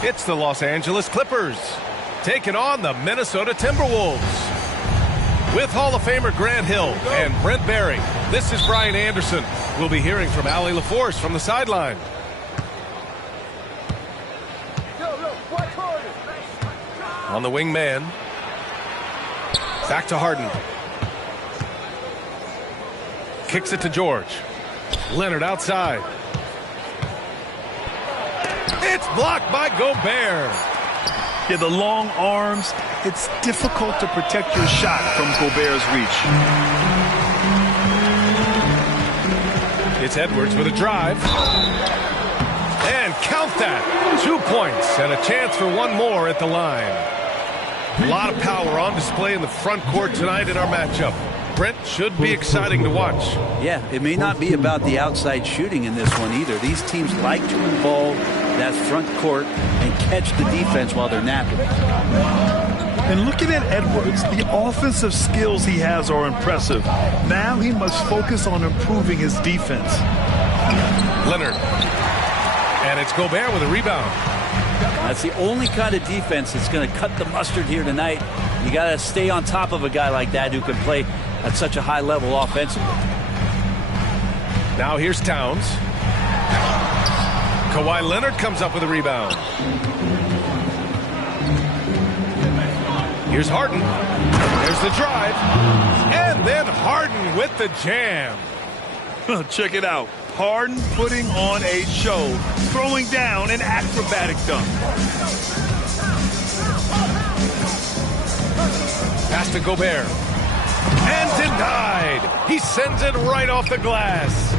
It's the Los Angeles Clippers taking on the Minnesota Timberwolves. With Hall of Famer Grant Hill and Brent Barry, this is Brian Anderson. We'll be hearing from Allie LaForce from the sideline. On the wing man. Back to Harden. Kicks it to George. Leonard outside. It's blocked by Gobert. Yeah, the long arms, it's difficult to protect your shot from Gobert's reach. It's Edwards with a drive. And count that. 2 points and a chance for one more at the line. A lot of power on display in the front court tonight in our matchup. Brent, should be exciting to watch. Yeah, it may not be about the outside shooting in this one either. These teams like to involve that front court and catch the defense while they're napping. And looking at Edwards, the offensive skills he has are impressive. Now he must focus on improving his defense. Leonard. And it's Gobert with a rebound. That's the only kind of defense that's going to cut the mustard here tonight. You got to stay on top of a guy like that who can play at such a high level offensively. Now here's Towns. Kawhi Leonard comes up with a rebound. Here's Harden. There's the drive. And then Harden with the jam. Check it out. Harden putting on a show, throwing down an acrobatic dunk. Pass to Gobert. And denied. He sends it right off the glass.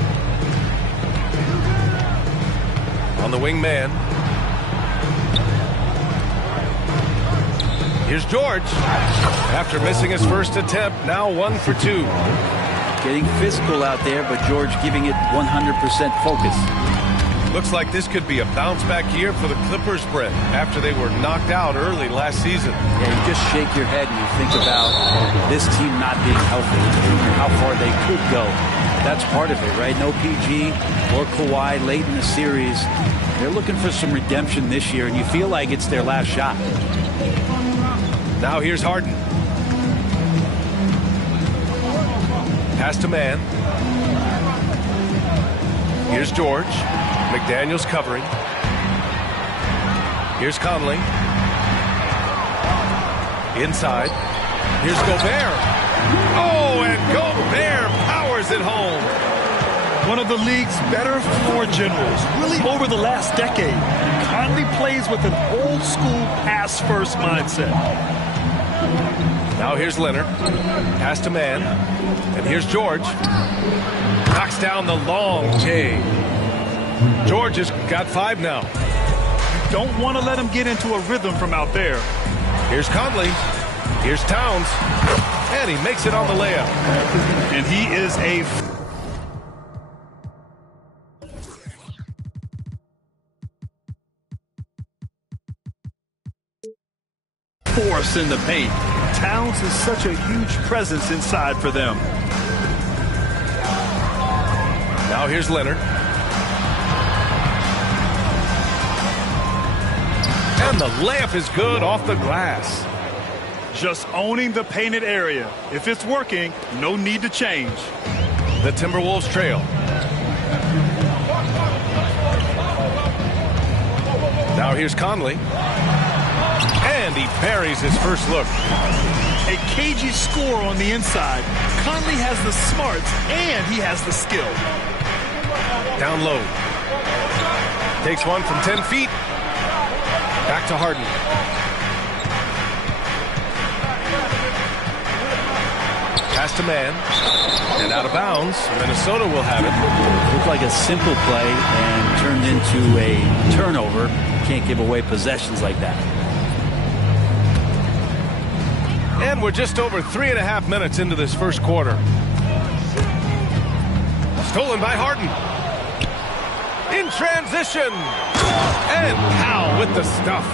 On the wing man. Here's George. After missing his first attempt, now 1 for 2. Getting physical out there, but George giving it 100% focus. Looks like this could be a bounce-back year for the Clippers, Brett, after they were knocked out early last season. Yeah, you just shake your head and you think about this team not being healthy and how far they could go. That's part of it, right? No PG or Kawhi late in the series. They're looking for some redemption this year, and you feel like it's their last shot. Now here's Harden. Pass to man. Here's George. McDaniels covering. Here's Conley. Inside. Here's Gobert. Oh, and Gobert powers it home. One of the league's better floor generals, really over the last decade. Conley plays with an old-school pass-first mindset. Now here's Leonard. Pass to man. And here's George. Knocks down the long J. George has got 5 now. You don't want to let him get into a rhythm from out there. Here's Conley. Here's Towns. And he makes it on the layup. And he is a force in the paint. Towns is such a huge presence inside for them. Now here's Leonard. And the layup is good off the glass. Just owning the painted area. If it's working, no need to change. The Timberwolves trail. Now here's Conley. And he buries his first look. A cagey score on the inside. Conley has the smarts and he has the skill. Down low. Takes one from 10 feet. Back to Harden. Pass to man. And out of bounds. Minnesota will have it. Looked like a simple play and turned into a turnover. Can't give away possessions like that. And we're just over 3.5 minutes into this first quarter. Stolen by Harden. In transition. And Powell with the stuff.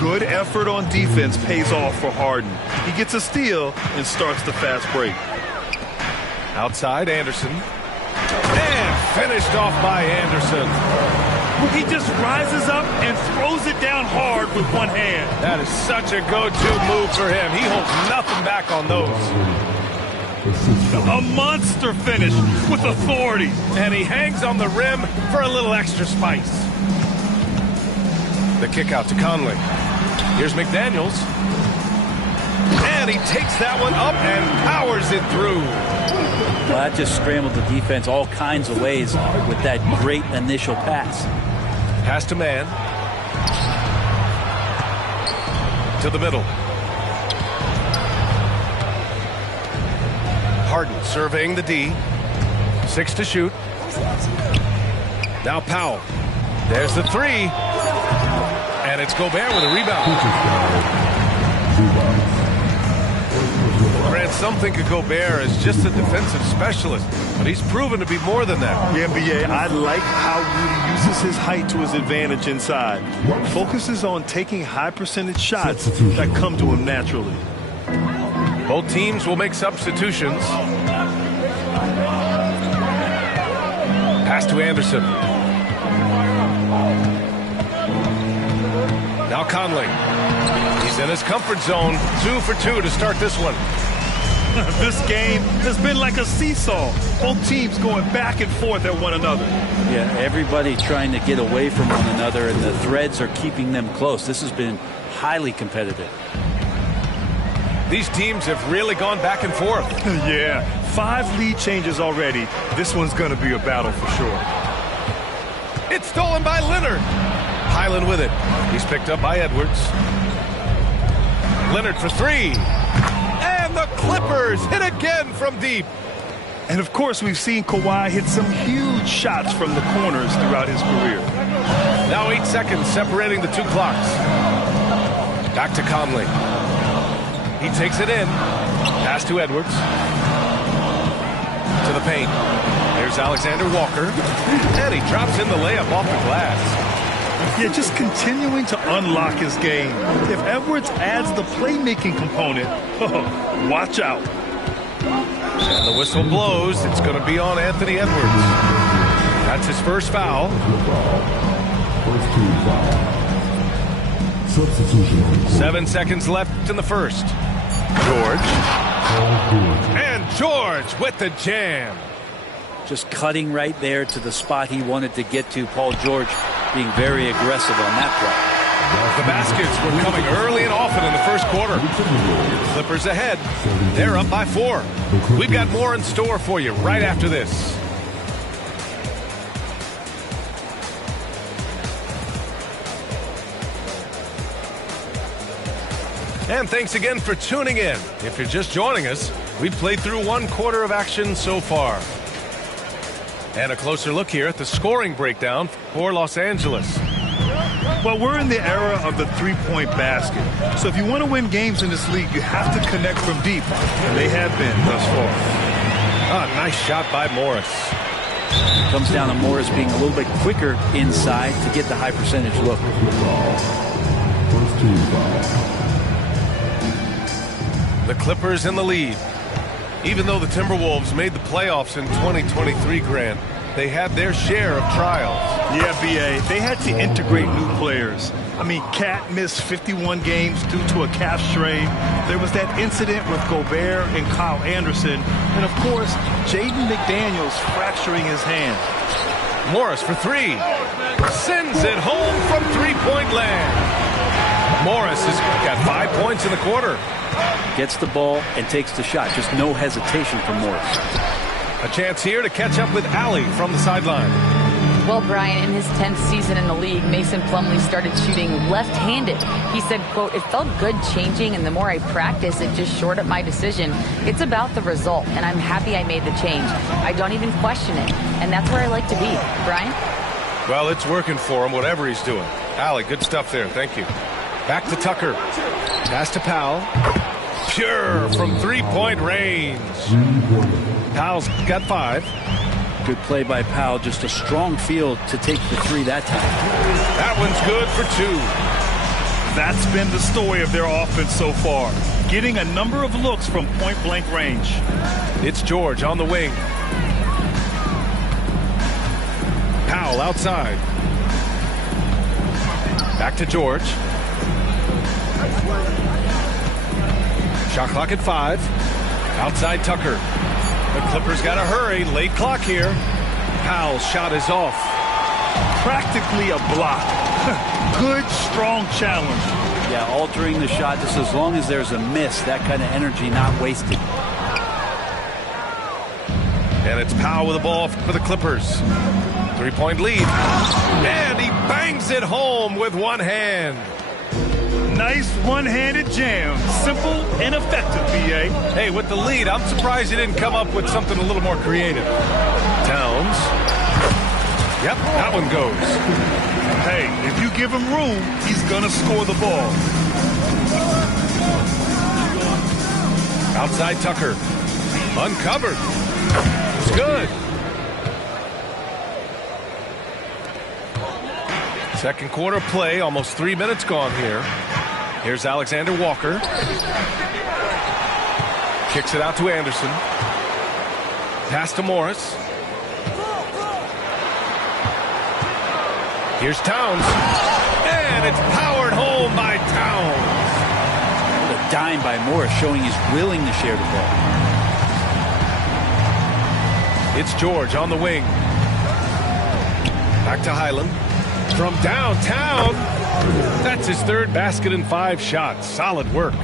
Good effort on defense pays off for Harden. He gets a steal and starts the fast break. Outside, Anderson. And finished off by Anderson. He just rises up and throws it down hard with one hand. That is such a go-to move for him. He holds nothing back on those. A monster finish with authority. And he hangs on the rim for a little extra spice. The kick out to Conley. Here's McDaniels. And he takes that one up and powers it through. Well, that just scrambled the defense all kinds of ways with that great initial pass. Pass to man. To the middle. Harden surveying the D. 6 to shoot. Now Powell. There's the 3. And it's Gobert with a rebound. Grant, some think of Gobert as just a defensive specialist, but he's proven to be more than that. Yeah, BA, I like how Rudy uses his height to his advantage inside. Focuses on taking high percentage shots that come to him naturally. Both teams will make substitutions. Pass to Anderson. Now Conley. He's in his comfort zone. 2 for 2 to start this one. This game has been like a seesaw. Both teams going back and forth at one another. Yeah, everybody trying to get away from one another, and the threads are keeping them close. This has been highly competitive. These teams have really gone back and forth. Yeah, 5 lead changes already. This one's going to be a battle for sure. It's stolen by Leonard. Highland with it. He's picked up by Edwards. Leonard for 3. And the Clippers hit again from deep. And of course, we've seen Kawhi hit some huge shots from the corners throughout his career. Now 8 seconds separating the 2 clocks. Back to Conley. He takes it in. Pass to Edwards. To the paint. Here's Here's Alexander Walker. And he drops in the layup off the glass. Yeah, just continuing to unlock his game. If Edwards adds the playmaking component, watch out. And the whistle blows. It's going to be on Anthony Edwards. That's his first foul. First team foul. Substitution. 7 seconds left in the first. George. And George with the jam. Just cutting right there to the spot he wanted to get to. Paul George being very aggressive on that play. The baskets were coming early and often in the first quarter. Clippers ahead. They're up by 4. We've got more in store for you right after this. And thanks again for tuning in. If you're just joining us, we've played through 1 quarter of action so far. And a closer look here at the scoring breakdown for Los Angeles. Well, we're in the era of the three-point basket. So if you want to win games in this league, you have to connect from deep. And they have been thus far. Ah, nice shot by Morris. Comes down to Morris being a little bit quicker inside to get the high percentage look. First team foul. The Clippers in the lead. Even though the Timberwolves made the playoffs in 2023, Grant, they had their share of trials. Yeah, B.A., they had to integrate new players. I mean, Cat missed 51 games due to a calf strain. There was that incident with Gobert and Kyle Anderson. And, of course, Jaden McDaniels fracturing his hand. Morris for 3. Sends it home from three-point land. Morris has got 5 points in the quarter. Gets the ball and takes the shot. Just no hesitation from Morris. A chance here to catch up with Allie from the sideline. Well, Brian, in his 10th season in the league, Mason Plumlee started shooting left-handed. He said, quote, "It felt good changing, and the more I practice, it just shored up my decision. It's about the result, and I'm happy I made the change. I don't even question it, and that's where I like to be." Brian? Well, it's working for him, whatever he's doing. Allie, good stuff there. Thank you. Back to Tucker. Pass to Powell. Pure from three-point range. Powell's got 5. Good play by Powell. Just a strong field to take the 3 that time. That one's good for 2. That's been the story of their offense so far. Getting a number of looks from point-blank range. It's George on the wing. Powell outside. Back to George. Shot clock at 5. Outside Tucker. The Clippers got to hurry. Late clock here. Powell's shot is off. Practically a block. Good, strong challenge. Yeah, altering the shot just as long as there's a miss. That kind of energy not wasted. And it's Powell with the ball for the Clippers. 3-point lead. And he bangs it home with one hand. Nice one-handed jam. Simple and effective, B.A. Hey, with the lead, I'm surprised he didn't come up with something a little more creative. Towns. Yep, that one goes. Hey, if you give him room, he's going to score the ball. Outside Tucker. Uncovered. It's good. Second quarter play, almost 3 minutes gone here. Here's Alexander Walker. Kicks it out to Anderson. Pass to Morris. Here's Towns. And it's powered home by Towns. What a dime by Morris, showing he's willing to share the ball. It's George on the wing. Back to Highland. From downtown. That's his 3rd basket in 5 shots. Solid work.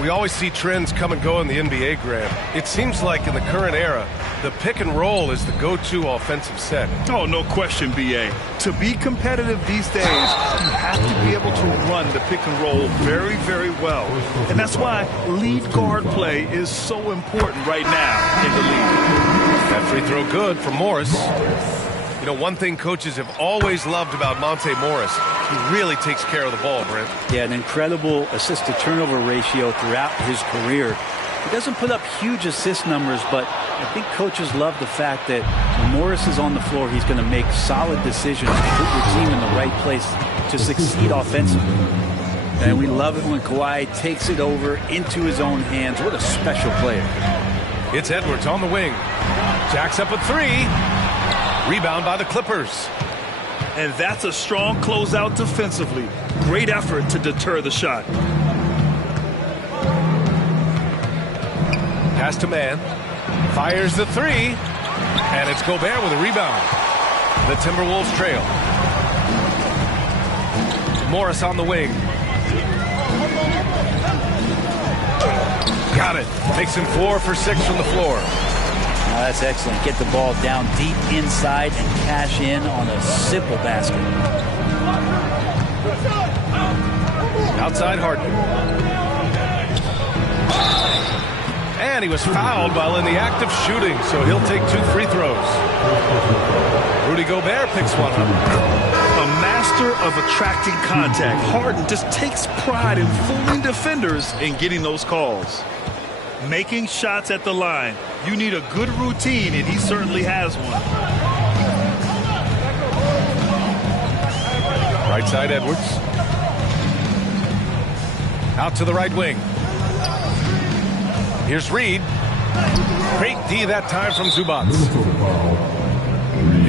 We always see trends come and go in the NBA, Grant. It seems like in the current era, the pick and roll is the go-to offensive set. Oh, no question, B.A. To be competitive these days, you have to be able to run the pick and roll very, very well. And that's why lead guard play is so important right now in the league. That free throw good for Morris. You know, one thing coaches have always loved about Monte Morris, he really takes care of the ball, Brent. Yeah, an incredible assist-to-turnover ratio throughout his career. He doesn't put up huge assist numbers, but I think coaches love the fact that when Morris is on the floor, he's going to make solid decisions to put your team in the right place to succeed offensively. And we love it when Kawhi takes it over into his own hands. What a special player. It's Edwards on the wing. Jacks up a three. Rebound by the Clippers. And that's a strong closeout defensively. Great effort to deter the shot. Pass to Man. Fires the three. And it's Gobert with a rebound. The Timberwolves trail. Morris on the wing. Got it. Makes him 4 for 6 from the floor. Oh, that's excellent. Get the ball down deep inside and cash in on a simple basket. Outside Harden. And he was fouled while in the act of shooting, so he'll take 2 free throws. Rudy Gobert picks one up. A master of attracting contact. Harden just takes pride in fooling defenders and getting those calls. Making shots at the line. You need a good routine, and he certainly has one. Right side Edwards. Out to the right wing. Here's Reed. Great D that time from Zubac.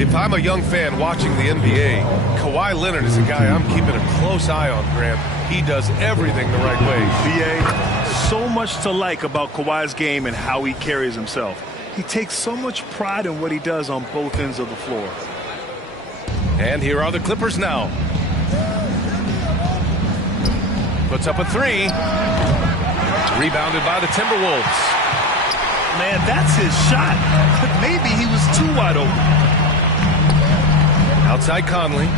If I'm a young fan watching the NBA, Kawhi Leonard is a guy I'm keeping a close eye on, Grant. He does everything the right way. BA, so much to like about Kawhi's game and how he carries himself. He takes so much pride in what he does on both ends of the floor. And here are the Clippers now. Puts up a three. Rebounded by the Timberwolves. Man, that's his shot. But maybe he was too wide open. Outside Conley.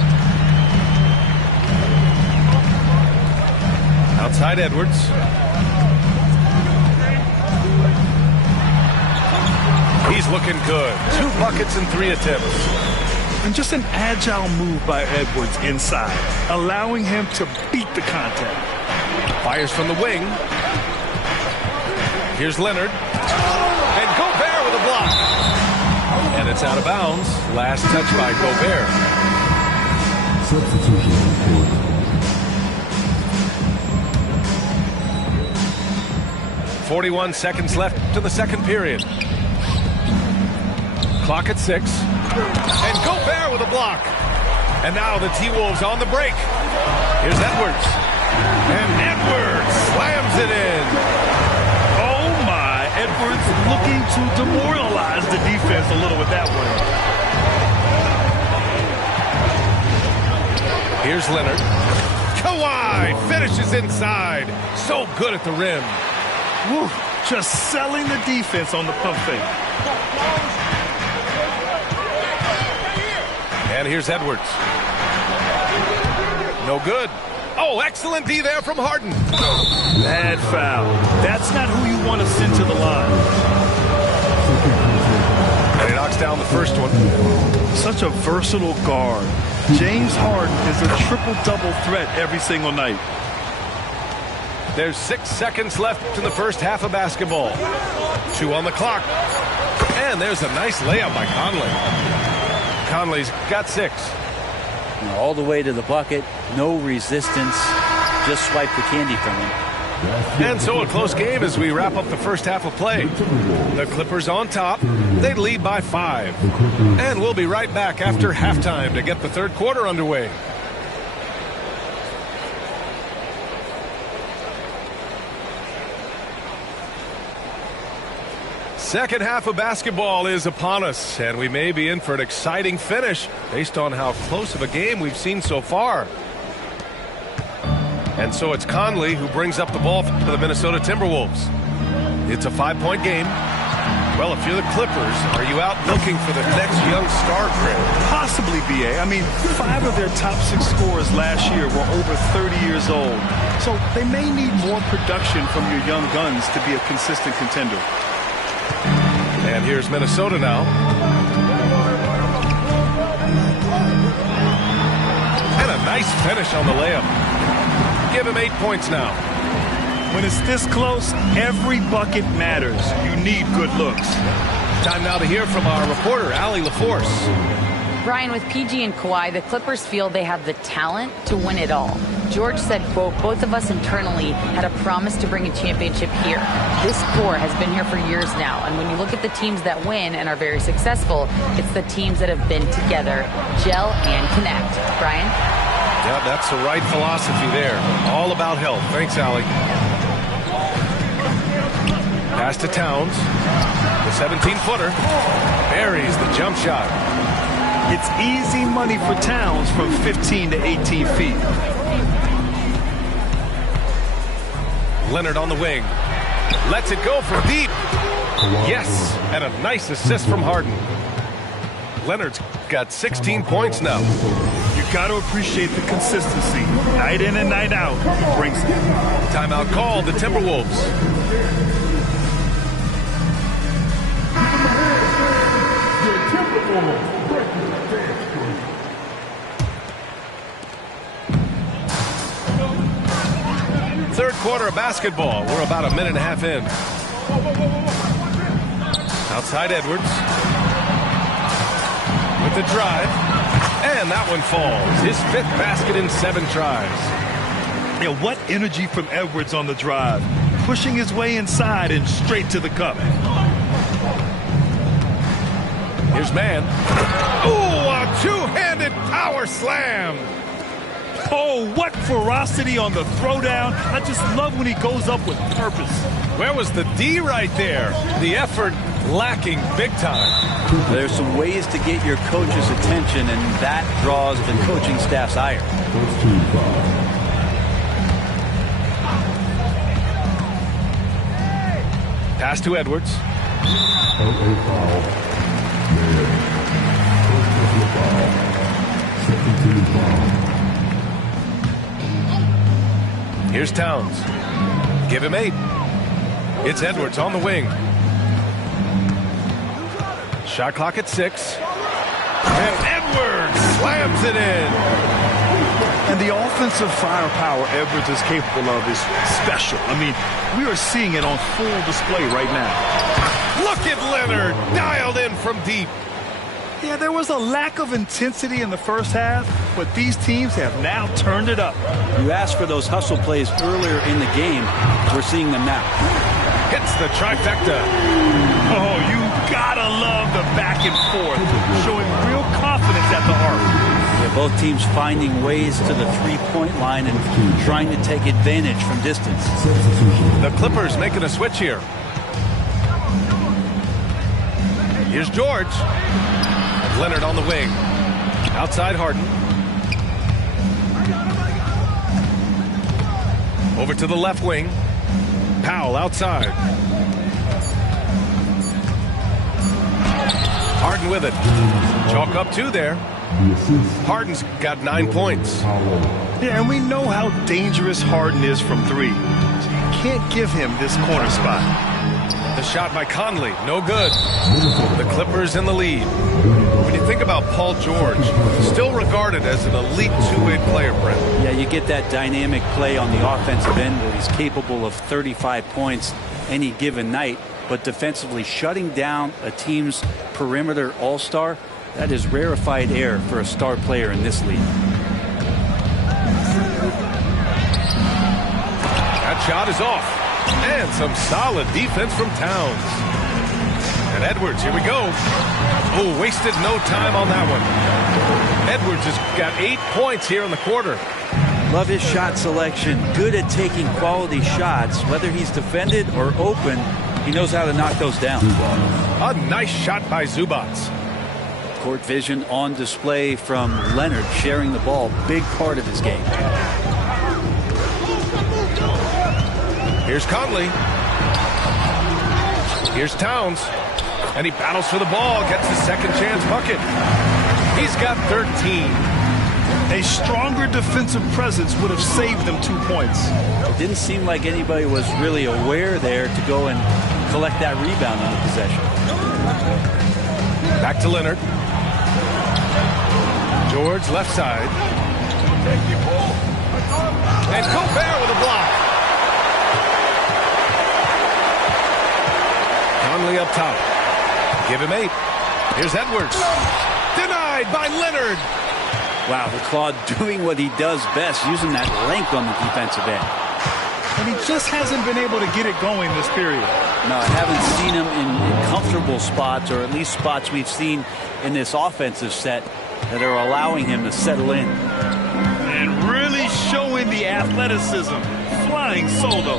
Outside Edwards. He's looking good. 2 buckets and 3 attempts. And just an agile move by Edwards inside, allowing him to beat the contact. Fires from the wing. Here's Leonard. And Gobert with a block. And it's out of bounds. Last touch by Gobert. Substitution report. 41 seconds left to the second period. Clock at 6. And Gobert with a block. And now the T-Wolves on the break. Here's Edwards. And Edwards slams it in. Oh my, Edwards looking to demoralize the defense a little with that one. Here's Leonard. Kawhi finishes inside. So good at the rim. Woo, just selling the defense on the pump fake. And here's Edwards. No good. Oh, excellent D there from Harden. Bad foul. That's not who you want to send to the line. And he knocks down the first one. Such a versatile guard. James Harden is a triple-double threat every single night. There's 6 seconds left in the first half of basketball. 2 on the clock. And there's a nice layup by Conley. Conley's got 6. All the way to the bucket, no resistance, just swipe the candy from him. And so a close game as we wrap up the first half of play. The Clippers on top. They lead by 5. And we'll be right back after halftime to get the third quarter underway. Second half of basketball is upon us, and we may be in for an exciting finish based on how close of a game we've seen so far. And so it's Conley who brings up the ball for the Minnesota Timberwolves. It's a 5-point game. Well, if you're the Clippers, are you out looking for the next young star, Grant? Possibly, BA. I mean, 5 of their top 6 scorers last year were over 30 years old. So they may need more production from your young guns to be a consistent contender. And here's Minnesota now. And a nice finish on the layup. Give him 8 points now. When it's this close, every bucket matters. You need good looks. Time now to hear from our reporter, Allie LaForce. Brian, with PG and Kawhi, the Clippers feel they have the talent to win it all. George said, quote, both of us internally had a promise to bring a championship here. This core has been here for years now, and when you look at the teams that win and are very successful, it's the teams that have been together, gel and connect. Brian? Yeah, that's the right philosophy there. All about health. Thanks, Allie. Pass to Towns. The 17-footer buries the jump shot. It's easy money for Towns from 15 to 18 feet. Leonard on the wing. Lets it go from deep. Yes, and a nice assist from Harden. Leonard's got 16 points now. You got to appreciate the consistency. Night in and night out, he brings it. Timeout called the Timberwolves. Third quarter of basketball. We're about a minute and a half in. Outside Edwards. With the drive. And that one falls. His 5th basket in 7 tries. Yeah, what energy from Edwards on the drive. Pushing his way inside and straight to the cup. Here's Man. Ooh, a two-handed power slam. Oh, what ferocity on the throwdown. I just love when he goes up with purpose. Where was the D right there? The effort lacking big time. There's some ways to get your coach's attention, and that draws the coaching staff's ire. Pass to Edwards. Here's Towns. Give him 8. It's Edwards on the wing. Shot clock at 6. And Edwards slams it in. And the offensive firepower Edwards is capable of is special. I mean, we are seeing it on full display right now. Look at Leonard, dialed in from deep. Yeah, there was a lack of intensity in the first half, but these teams have now turned it up. You asked for those hustle plays earlier in the game. We're seeing them now. Hits the trifecta. Oh, you gotta love the back and forth, showing real confidence at the arc. Yeah, both teams finding ways to the three-point line and trying to take advantage from distance. The Clippers making a switch here. Here's George. Leonard on the wing. Outside Harden. Over to the left wing. Powell outside. Harden with it. Chalk up 2 there. Harden's got 9 points. Yeah, and we know how dangerous Harden is from 3. So you can't give him this corner spot. The shot by Conley, no good. The Clippers in the lead. When you think about Paul George, still regarded as an elite two-way player, Brent. Yeah, you get that dynamic play on the offensive end where he's capable of 35 points any given night, but defensively shutting down a team's perimeter all-star, that is rarefied air for a star player in this league. That shot is off. And some solid defense from Towns. And Edwards, here we go. Oh, wasted no time on that one. Edwards has got 8 points here in the quarter. Love his shot selection. Good at taking quality shots. Whether he's defended or open, he knows how to knock those down. A nice shot by Zubac. Court vision on display from Leonard, sharing the ball. Big part of his game. Here's Conley. Here's Towns. And he battles for the ball, gets his second chance bucket. He's got 13. A stronger defensive presence would have saved them 2 points. It didn't seem like anybody was really aware there to go and collect that rebound on the possession. Back to Leonard. George left side. And Gobert with a block. Conley up top. Give him 8. Here's Edwards. Denied by Leonard. Wow, the Claw doing what he does best, using that length on the defensive end. And he just hasn't been able to get it going this period. No, I haven't seen him in comfortable spots, or at least spots we've seen in this offensive set that are allowing him to settle in. And really showing the athleticism. Flying solo.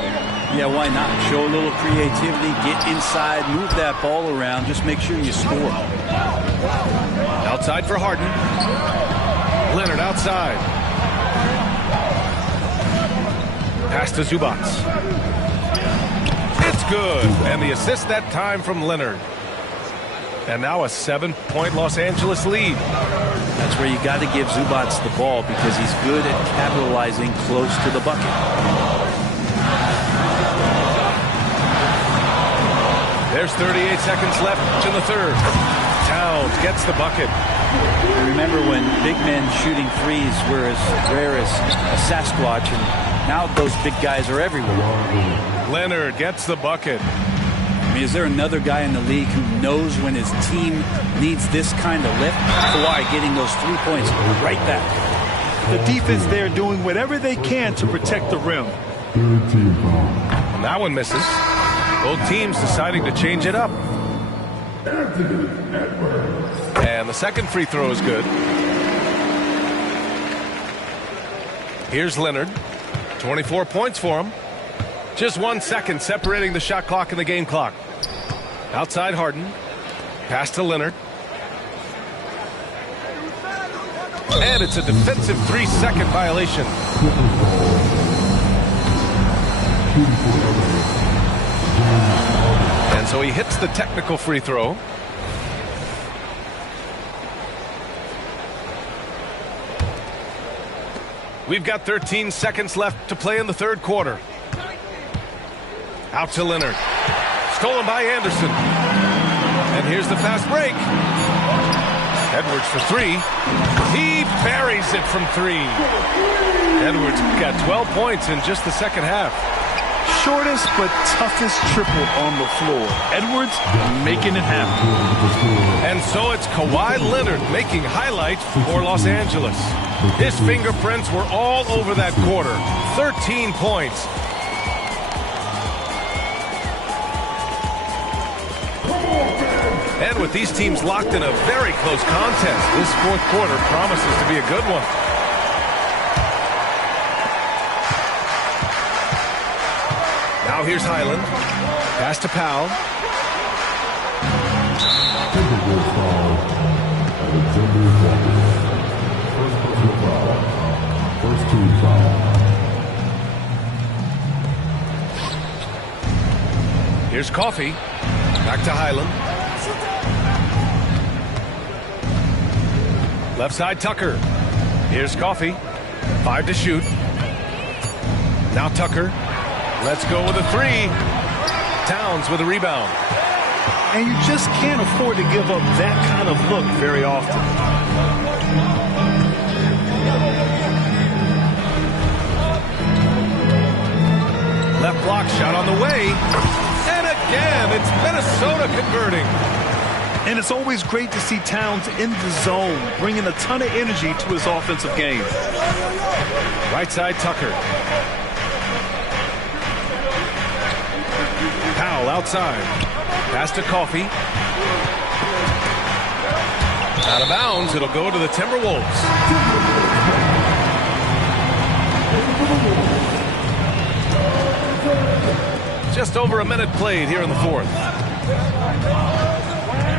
Yeah, why not? Show a little creativity, get inside, move that ball around, just make sure you score. Outside for Harden. Leonard outside. Pass to Zubac. It's good. And the assist that time from Leonard. And now a 7-point Los Angeles lead. That's where you got to give Zubac the ball, because he's good at capitalizing close to the bucket. There's 38 seconds left in the third. Towns gets the bucket. Remember when big men shooting threes were as rare as a Sasquatch, and now those big guys are everywhere. Leonard gets the bucket. I mean, is there another guy in the league who knows when his team needs this kind of lift? Kawhi getting those 3 points right back. The defense there doing whatever they can to protect the rim. And that one misses. Both teams deciding to change it up. And the second free throw is good. Here's Leonard. 24 points for him. Just 1 second separating the shot clock and the game clock. Outside Harden. Pass to Leonard. And it's a defensive 3-second violation. And so he hits the technical free throw. We've got 13 seconds left to play in the third quarter. Out to Leonard. Stolen by Anderson. And here's the fast break. Edwards for 3. He buries it from 3. Edwards got 12 points in just the second half. Shortest but toughest triple on the floor. Edwards making it happen. And so it's Kawhi Leonard making highlights for Los Angeles. His fingerprints were all over that quarter. 13 points. And with these teams locked in a very close contest, this fourth quarter promises to be a good one. Now here's Highland. Pass to Powell. First team foul. Here's Coffey. Back to Highland. Left side Tucker. Here's Coffey. 5 to shoot. Now Tucker. Let's go with a 3. Towns with a rebound. And you just can't afford to give up that kind of look very often. Left block shot on the way. And again, it's Minnesota converting. And it's always great to see Towns in the zone, bringing a ton of energy to his offensive game. Right side Tucker. Powell outside. Pass to Coffey. Out of bounds. It'll go to the Timberwolves. Just over a minute played here in the fourth.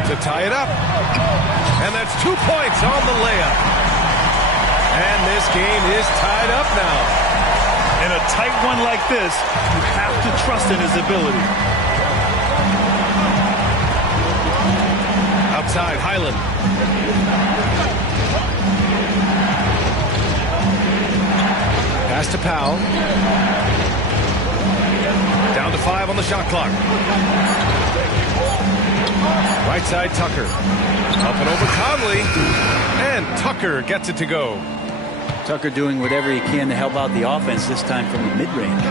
To tie it up. And that's 2 points on the layup. And this game is tied up now. In a tight one like this, you have to trust in his ability. Outside, Highland. Pass to Powell. Down to 5 on the shot clock. Right side, Tucker. Up and over Conley. And Tucker gets it to go. Tucker doing whatever he can to help out the offense, this time from the mid-range.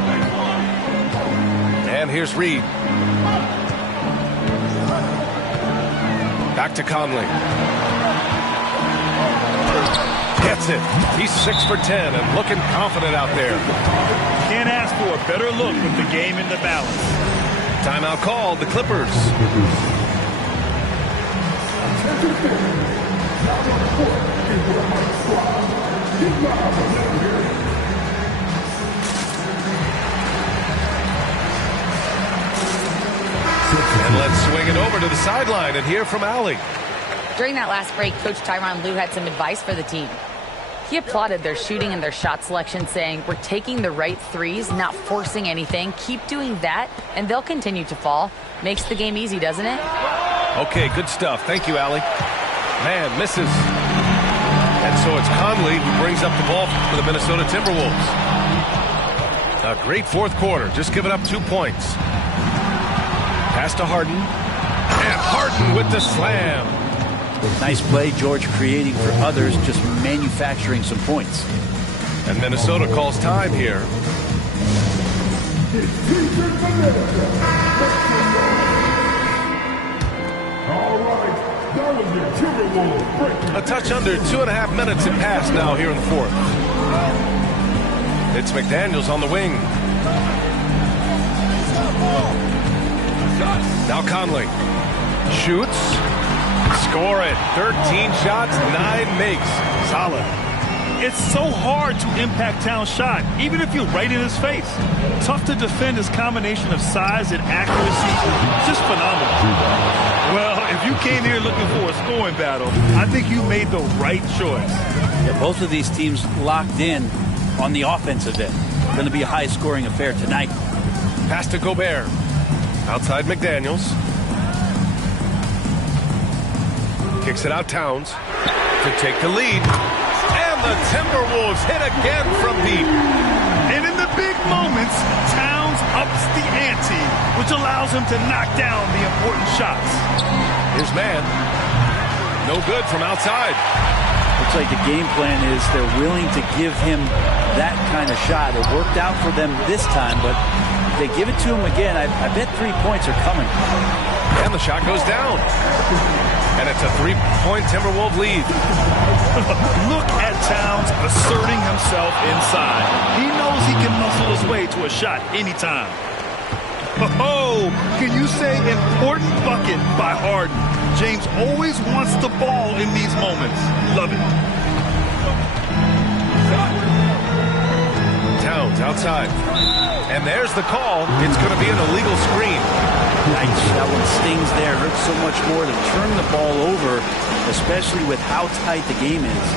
And here's Reed. Back to Conley. Gets it. He's 6 for 10 and looking confident out there. Can't ask for a better look with the game in the balance. Timeout called, the Clippers. And let's swing it over to the sideline and hear from Allie. During that last break, Coach Tyronn Lue had some advice for the team. He applauded their shooting and their shot selection, saying, "We're taking the right threes, not forcing anything. Keep doing that, and they'll continue to fall." Makes the game easy, doesn't it? Okay, good stuff. Thank you, Allie. Man, misses. And so it's Conley who brings up the ball for the Minnesota Timberwolves. A great fourth quarter, just giving up 2 points. Pass to Harden. And Harden with the slam. Nice play, George, creating for others, just manufacturing some points. And Minnesota calls time here. A touch under 2.5 minutes have passed now here in the fourth. It's McDaniels on the wing. Now Conley shoots, score it. 13 shots, 9 makes. Solid. It's so hard to impact Towns' shot, even if you're right in his face. Tough to defend his combination of size and accuracy. Just phenomenal. Well, if you came here looking for a scoring battle, I think you made the right choice. Yeah, both of these teams locked in on the offensive end. Going to be a high-scoring affair tonight. Pass to Gobert. Outside McDaniels. Kicks it out Towns to take the lead. And the Timberwolves hit again from deep. And in the big moments, Towns ups the ante, which allows him to knock down the important shots. Here's man. No good from outside. Looks like the game plan is they're willing to give him that kind of shot. It worked out for them this time, but if they give it to him again, I bet 3 points are coming. And the shot goes down. And it's a 3-point Timberwolves lead. Look at Towns asserting himself inside. He knows he can muscle his way to a shot anytime. Oh, can you say important bucket by Harden? James always wants the ball in these moments. Love it. Towns outside. And there's the call. It's going to be an illegal screen. Nice. That one stings there. Hurts so much more to turn the ball over, especially with how tight the game is.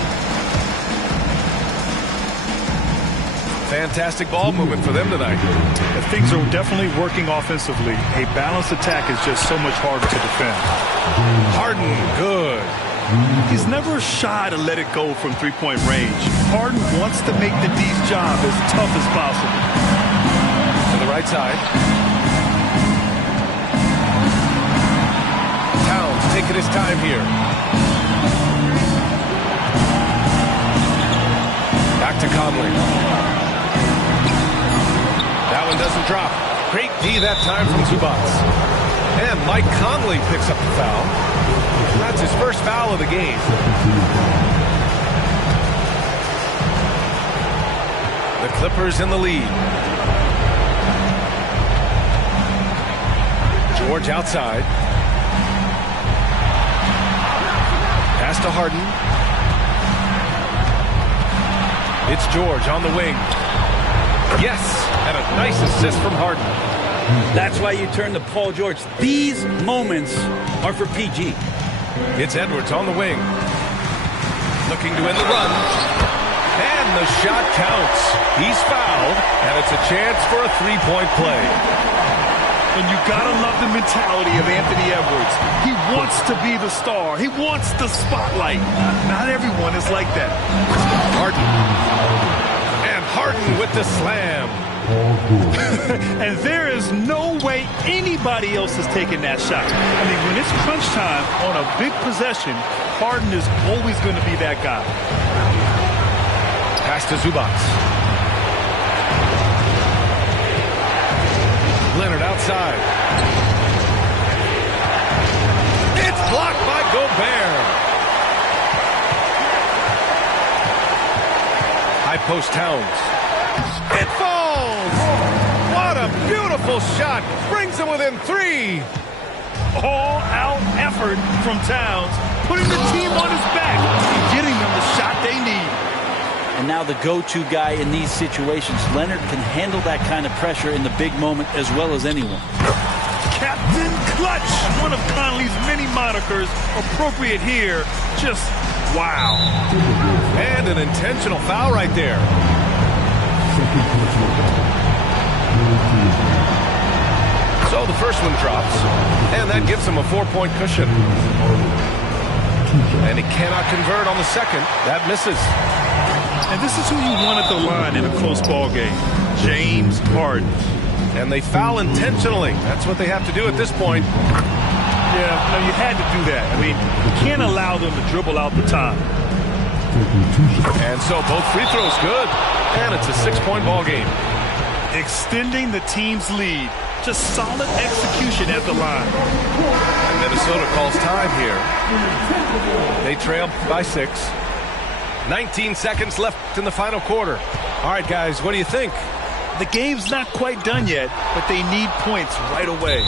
Fantastic ball movement for them tonight. Things are definitely working offensively. A balanced attack is just so much harder to defend. Harden, good. He's never shy to let it go from three-point range. Harden wants to make the D's job as tough as possible. To the right side. Towns taking his time here. Back to Conley. That one doesn't drop. Great D that time from Zubats. And Mike Conley picks up the foul. That's his first foul of the game. The Clippers in the lead. George outside. Pass to Harden. It's George on the wing. Yes, and a nice assist from Harden. That's why you turn to Paul George. These moments are for PG. It's Edwards on the wing. Looking to end the run. And the shot counts. He's fouled, and it's a chance for a three-point play. And you gotta love the mentality of Anthony Edwards. He wants to be the star. He wants the spotlight. Not everyone is like that. Harden. And Harden with the slam. And there is no way anybody else is taking that shot. I mean, when it's crunch time on a big possession, Harden is always going to be that guy. Pass to Zubats. Leonard outside. It's blocked by post Towns. It falls! What a beautiful shot! Brings them within 3. All-out effort from Towns, putting the team on his back and getting them the shot they need. And now the go-to guy in these situations. Leonard can handle that kind of pressure in the big moment as well as anyone. Captain Clutch, one of Conley's many monikers, appropriate here. Just wow. And an intentional foul right there. So the first one drops, and that gives him a 4-point cushion. And he cannot convert on the second. That misses. And this is who you want at the line in a close ball game, James Harden. And they foul intentionally. That's what they have to do at this point. Yeah, no, you had to do that. I mean, you can't allow them to dribble out the time. And so both free throws good. And it's a 6-point ball game. Extending the team's lead. Just solid execution at the line. And Minnesota calls time here. They trail by 6. 19 seconds left in the final quarter. All right, guys, what do you think? The game's not quite done yet, but they need points right away.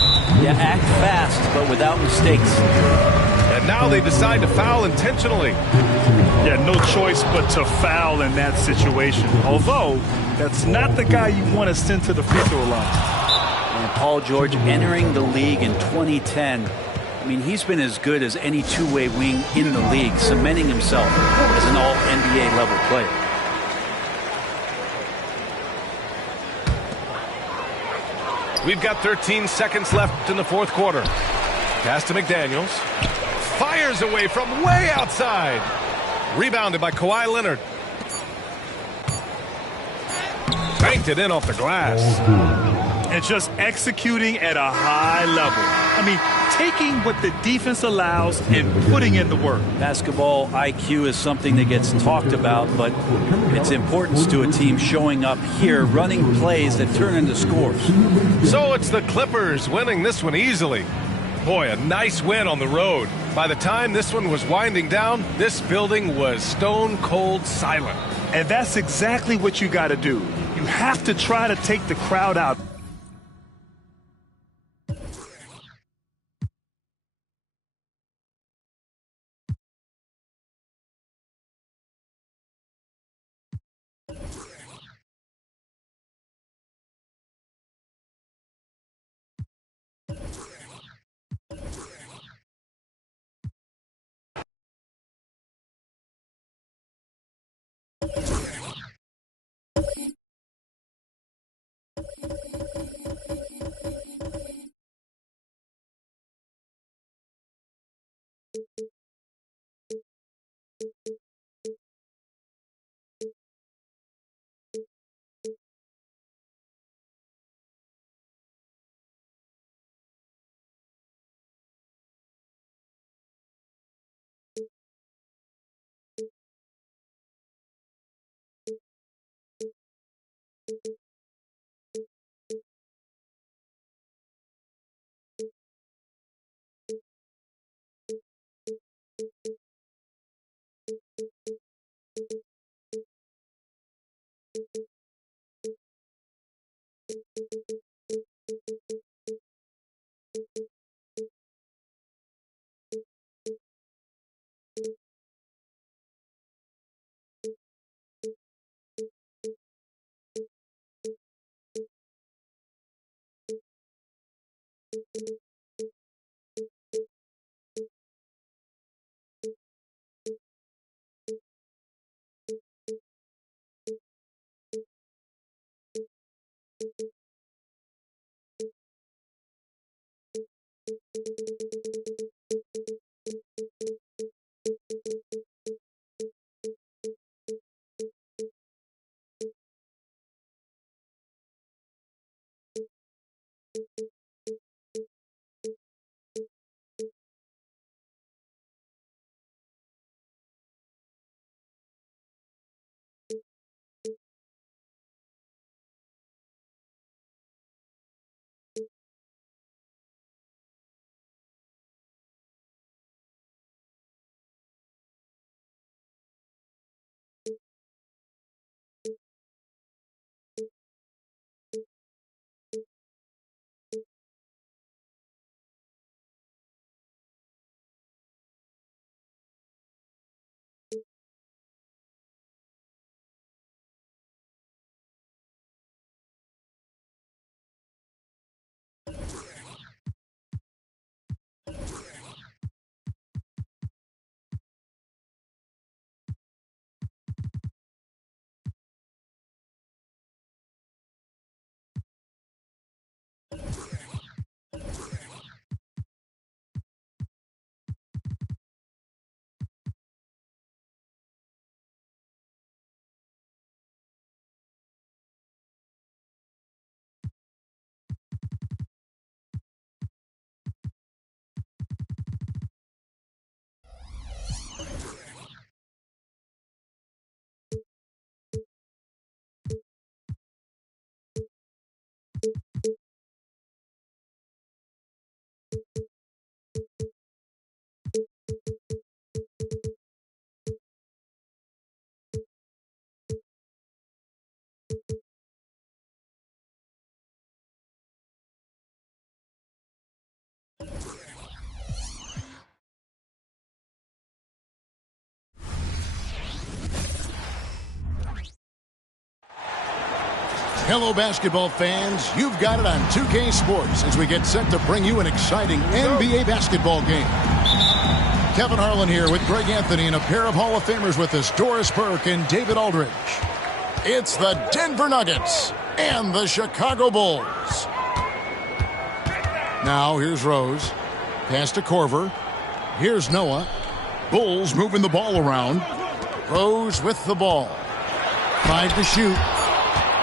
Yeah, act fast, but without mistakes. And now they decide to foul intentionally. Yeah, no choice but to foul in that situation. Although, that's not the guy you want to send to the free throw line. And Paul George entering the league in 2010. I mean, he's been as good as any two-way wing in the league, cementing himself as an all-NBA level player. We've got 13 seconds left in the fourth quarter. Pass to McDaniels. Fires away from way outside. Rebounded by Kawhi Leonard. Banked it in off the glass. And just executing at a high level. I mean, taking what the defense allows and putting in the work. Basketball IQ is something that gets talked about, but its importance to a team showing up here, running plays that turn into scores. So it's the Clippers winning this one easily. Boy, a nice win on the road. By the time this one was winding down, this building was stone cold silent. And that's exactly what you got to do. You have to try to take the crowd out. Hello, basketball fans. You've got it on 2K Sports as we get set to bring you an exciting NBA basketball game. Kevin Harlan here with Greg Anthony and a pair of Hall of Famers with us, Doris Burke and David Aldridge. It's the Denver Nuggets and the Chicago Bulls. Now here's Rose. Pass to Korver. Here's Noah. Bulls moving the ball around. Rose with the ball. 5 to shoot.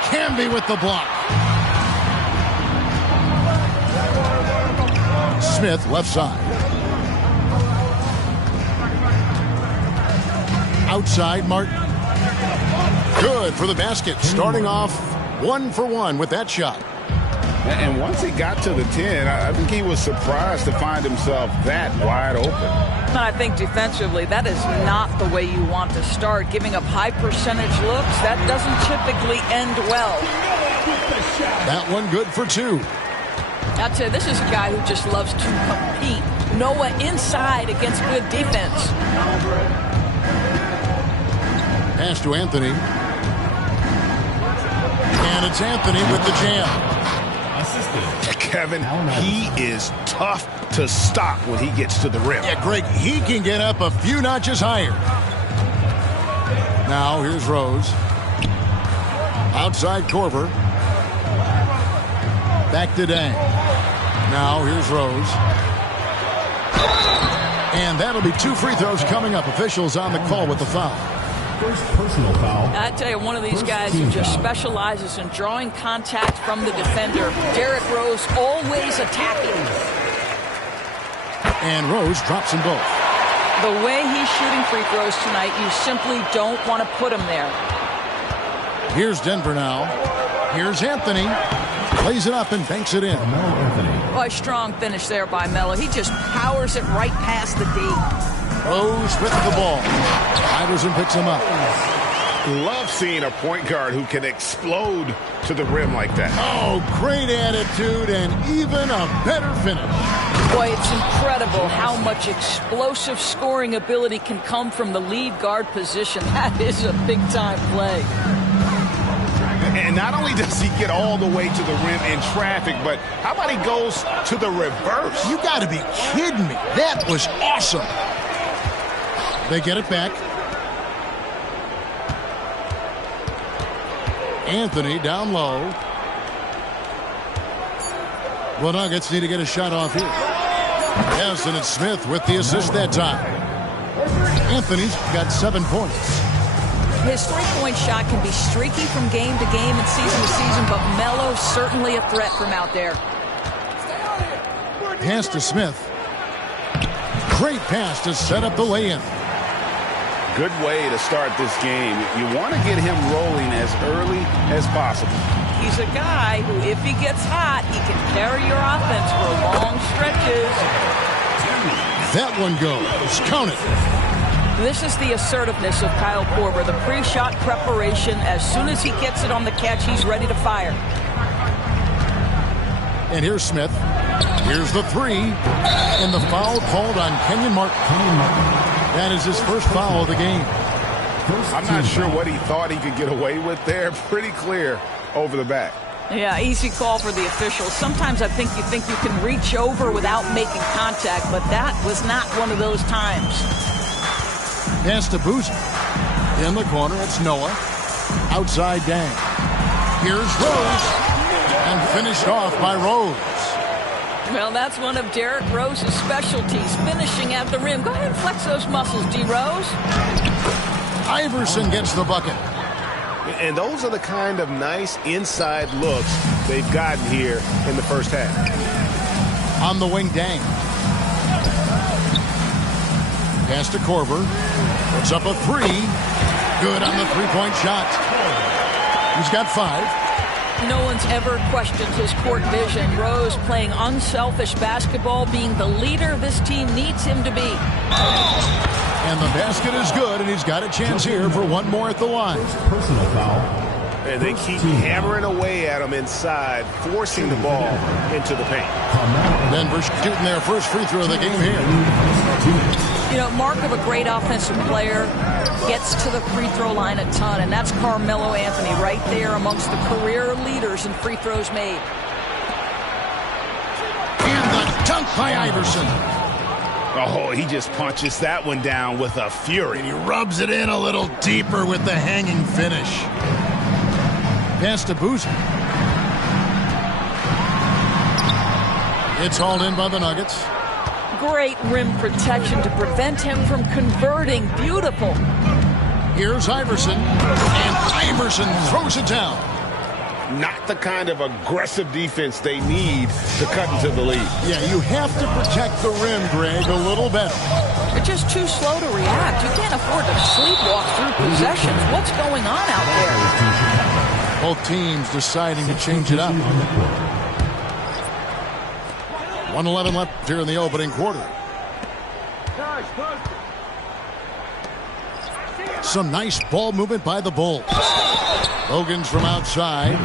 Camby with the block. Smith left side. Outside Martin. Good for the basket. Starting off 1 for 1 with that shot. And once he got to the 10, I think he was surprised to find himself that wide open. I think defensively, that is not the way you want to start. Giving up high percentage looks, that doesn't typically end well. That one good for 2. I'd say this is a guy who just loves to compete. Noah inside against good defense. Pass to Anthony. And it's Anthony with the jam. Kevin, he is tough to stop when he gets to the rim. Yeah, Greg, he can get up a few notches higher. Now here's Rose. Outside Korver. Back to Dang. Now here's Rose. And that'll be 2 free throws coming up. Officials on the call with the foul. First personal foul. I tell you, one of these guys who just specializes in drawing contact from the defender. Derrick Rose always attacking. And Rose drops them both. The way he's shooting free throws tonight, you simply don't want to put him there. Here's Denver now. Here's Anthony. Plays it up and banks it in. Oh, a strong finish there by Melo. He just powers it right past the D. Rose with the ball. Iverson picks him up. Love seeing a point guard who can explode to the rim like that. Oh, great attitude and even a better finish. Boy, it's incredible how much explosive scoring ability can come from the lead guard position. That is a big-time play. And not only does he get all the way to the rim in traffic, but how about he goes to the reverse? You got to be kidding me. That was awesome. They get it back. Anthony down low. The Nuggets need to get a shot off here. Yes, and it's Smith with the assist that time. Anthony's got 7 points. His three-point shot can be streaky from game to game and season to season, but Melo's certainly a threat from out there. Pass to Smith. Great pass to set up the lay-in. Good way to start this game. You want to get him rolling as early as possible. He's a guy who, if he gets hot, he can carry your offense for long stretches. That one goes. Count it. This is the assertiveness of Kyle Korver, the pre-shot preparation. As soon as he gets it on the catch, he's ready to fire. And here's Smith. Here's the 3. And the foul called on Kenyon Martin. That is his first foul of the game. I'm not sure what he thought he could get away with there. Pretty clear over the back. Yeah, easy call for the officials. Sometimes I think you can reach over without making contact, but that was not one of those times. Pass to Boozer. In the corner, it's Noah. Outside Dang. Here's Rose. And finished off by Rose. Well, that's one of Derrick Rose's specialties, finishing at the rim. Go ahead and flex those muscles, D. Rose. Iverson gets the bucket. And those are the kind of nice inside looks they've gotten here in the first half. On the wing, Dang. Pass to Korver. Puts up a 3. Good on the three-point shot. He's got 5. No one's ever questioned his court vision. Rose playing unselfish basketball, being the leader this team needs him to be. And the basket is good, and he's got a chance here for one more at the line. Personal foul. And they keep hammering away at him inside, forcing the ball into the paint. Denver shooting their first free throw of the game here. You know, mark of a great offensive player, gets to the free throw line a ton, and that's Carmelo Anthony right there amongst the career leaders in free throws made. And the dunk by Iverson. Oh, he just punches that one down with a fury. And he rubs it in a little deeper with the hanging finish. Pass to Boozer. It's hauled in by the Nuggets. Great rim protection to prevent him from converting. Beautiful. Here's Iverson. And Iverson throws it down. Not the kind of aggressive defense they need to cut into the lead. Yeah, you have to protect the rim, Greg, a little better. They're just too slow to react. You can't afford to sleepwalk through possessions. What's going on out there? Both teams deciding to change it up. 1:11 left here in the opening quarter. Some nice ball movement by the Bulls. Logan's from outside.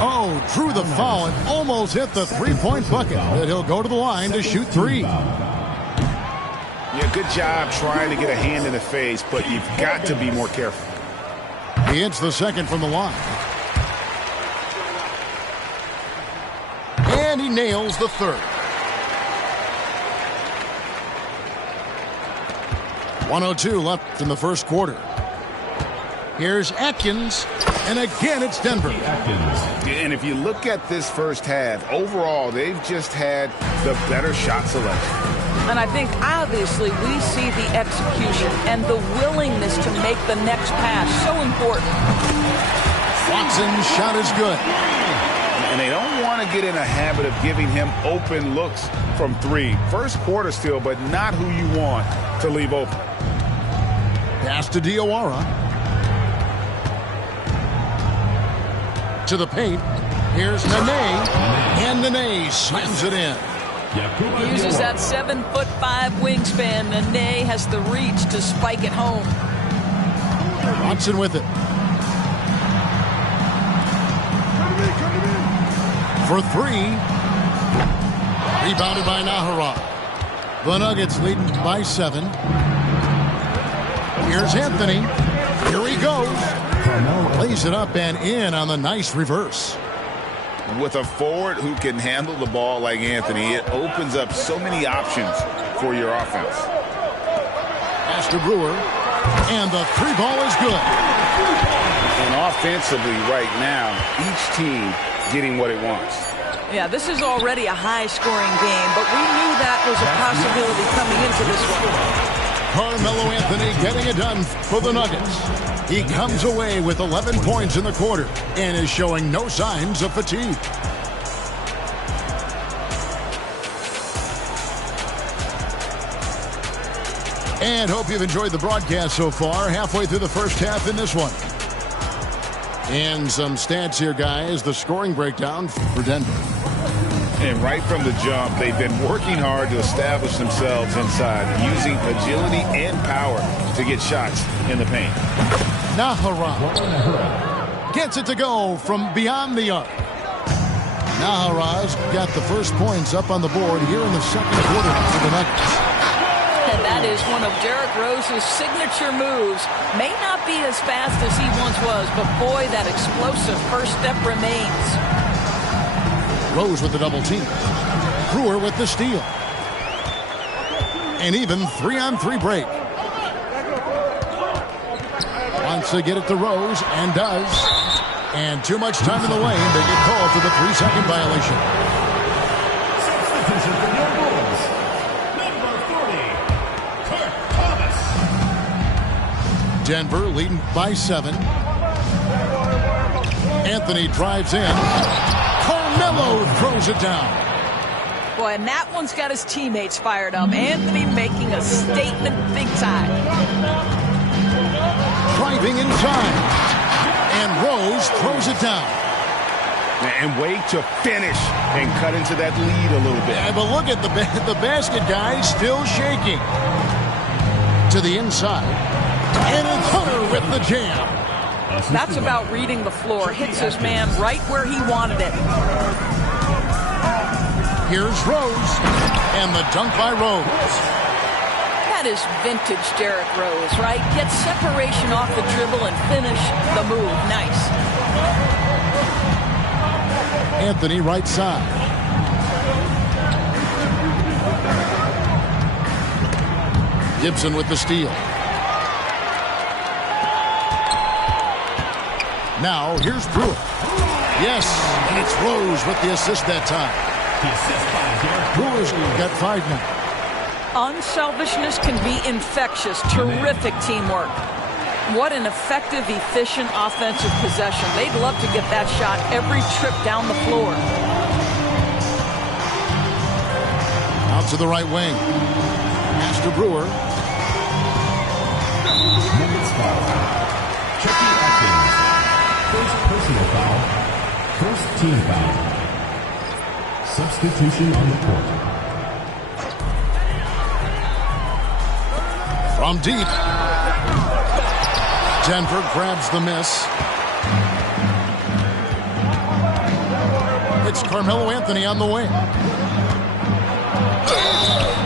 Oh, drew the foul and almost hit the three-point bucket. But he'll go to the line to shoot three. Yeah, good job trying to get a hand in the face, but you've got to be more careful. He hits the second from the line. And he nails the third. 1:02 left in the first quarter. Here's Atkins, and again it's Denver. And if you look at this first half, overall, they've just had the better shot selection. And I think, obviously, we see the execution and the willingness to make the next pass so important. Watson's shot is good. And they don't want to get in a habit of giving him open looks from three. First quarter still, but not who you want to leave open. Pass to Diawara. To the paint. Here's Nene. And Nene slams it in. He uses that 7'5" wingspan. Nene has the reach to spike it home. Watson with it. For three. Rebounded by Nahara. The Nuggets leading by 7. Here's Anthony. Here he goes. Lays it up and in on the nice reverse. With a forward who can handle the ball like Anthony, it opens up so many options for your offense. Pass to Brewer. And the three ball is good. And offensively right now, each team getting what it wants. Yeah, this is already a high-scoring game, but we knew that was a possibility coming into this one. Carmelo Anthony getting it done for the Nuggets. He comes away with 11 points in the quarter and is showing no signs of fatigue. And hope you've enjoyed the broadcast so far. Halfway through the first half in this one. And some stats here, guys. The scoring breakdown for Denver. And right from the jump, they've been working hard to establish themselves inside, using agility and power to get shots in the paint. Nahara gets it to go from beyond the arc. Nahara's got the first points up on the board here in the second quarter for the Nuggets. And that is one of Derrick Rose's signature moves. May not be as fast as he once was, but boy, that explosive first step remains. Rose with the double team. Brewer with the steal. An even 3-on-3 break. Wants to get it to Rose, and does. And too much time in the lane. They get called for the 3-second violation. Denver leading by 7. Anthony drives in. Carmelo throws it down. Boy, and that one's got his teammates fired up. Anthony making a statement big time. Driving inside. And Rose throws it down. And wait to finish and cut into that lead a little bit. Yeah, but look at the basket, guys, still shaking. To the inside. And it's Hunter with the jam. That's about reading the floor. Hits his man right where he wanted it. Here's Rose. And the dunk by Rose. Yeah, That is vintage Derrick Rose, right? Get separation off the dribble and finish the move. Nice. Anthony, right side. Gibson with the steal. Now, here's Brewer. Yes, and it's Rose with the assist that time. Brewer's got 5 now. Unselfishness can be infectious. Terrific teamwork. What an effective, efficient offensive possession. They'd love to get that shot every trip down the floor. Out to the right wing. Pass to Brewer. First personal foul. First team foul. Substitution on the court. From deep. Denver grabs the miss. It's Carmelo Anthony on the wing.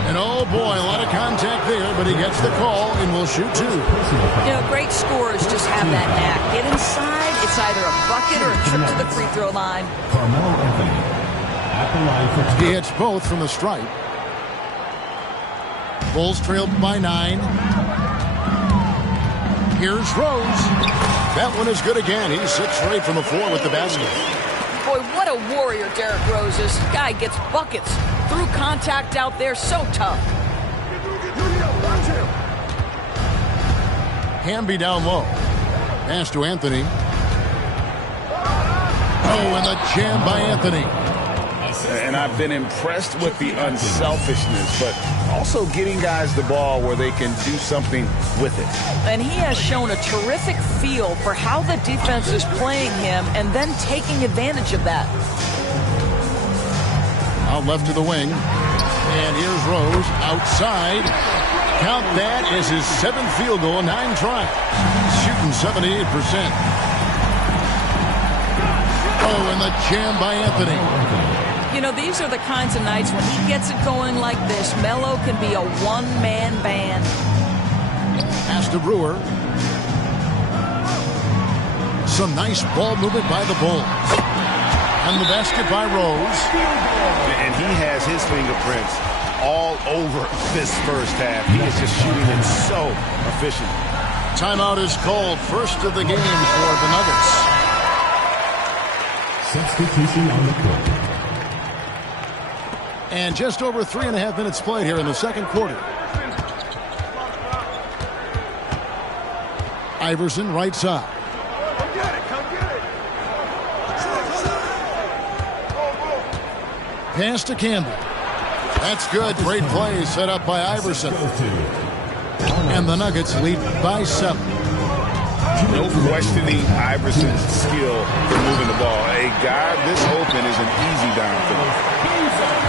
And oh boy, a lot of contact there, but he gets the call and will shoot 2. You know, great scorers just have that knack. Get inside, it's either a bucket or a trip to the free throw line. Carmelo Anthony at the line for 2. He hits both from the stripe. Bulls trailed by 9. Here's Rose. That one is good again. He's 6 straight from the floor with the basket. Boy, what a warrior Derrick Rose is. This guy gets buckets. Through contact out there, so tough. Hamby down low. Pass to Anthony. Oh, and the jam by Anthony. And I've been impressed with the unselfishness, but also getting guys the ball where they can do something with it. And he has shown a terrific feel for how the defense is playing him and then taking advantage of that. Out left to the wing. And here's Rose outside. Count that as his 7th field goal in 9 tries. Shooting 78%. Oh, and the jam by Anthony. You know, these are the kinds of nights when he gets it going like this. Melo can be a one-man band. Pass to Brewer. Some nice ball movement by the Bulls. And the basket by Rose. And he has his fingerprints all over this first half. He is just shooting it so efficient. Timeout is called. First of the game for the Nuggets. Substitution on the court. And just over 3.5 minutes played here in the second quarter. Iverson, right side. Pass to Campbell. That's good. Great play set up by Iverson. And the Nuggets lead by 7. No questioning Iverson's skill for moving the ball. A guy this open is an easy downfield.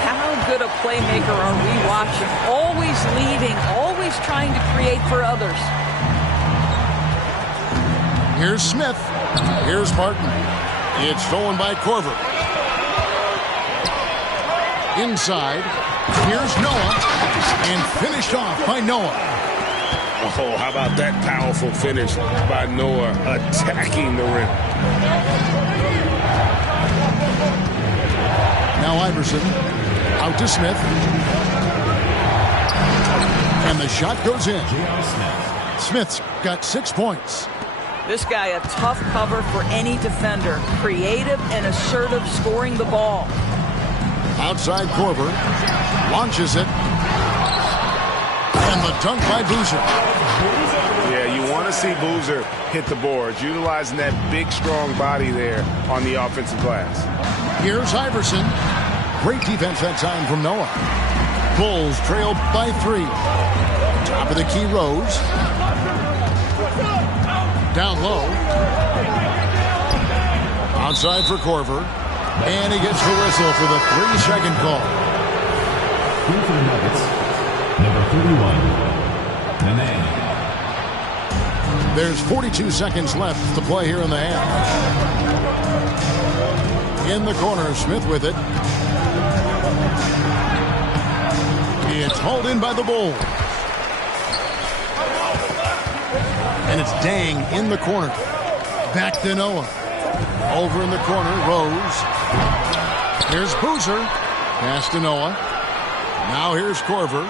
How good a playmaker are we watching? Always leading, always trying to create for others. Here's Smith. Here's Martin. It's stolen by Korver. Inside. Here's Noah. And finished off by Noah. Oh, how about that powerful finish by Noah attacking the rim. Now Iverson. Out to Smith. And the shot goes in. Smith's got 6 points. This guy a tough cover for any defender. Creative and assertive scoring the ball. Outside Korver. Launches it. And the dunk by Boozer. Yeah, you want to see Boozer hit the boards, utilizing that big, strong body there on the offensive glass. Here's Iverson. Great defense that time from Noah. Bulls trail by 3. Top of the key, Rose. Down low. Outside for Korver. And he gets the whistle for the 3-second call. Here for the Nuggets, number 31, Nene. There's 42 seconds left to play here in the half. In the corner, Smith with it. It's hauled in by the Bulls. And it's Dang in the corner. Back to Noah. Over in the corner, Rose. Here's Boozer. Pass to Noah. Now here's Korver.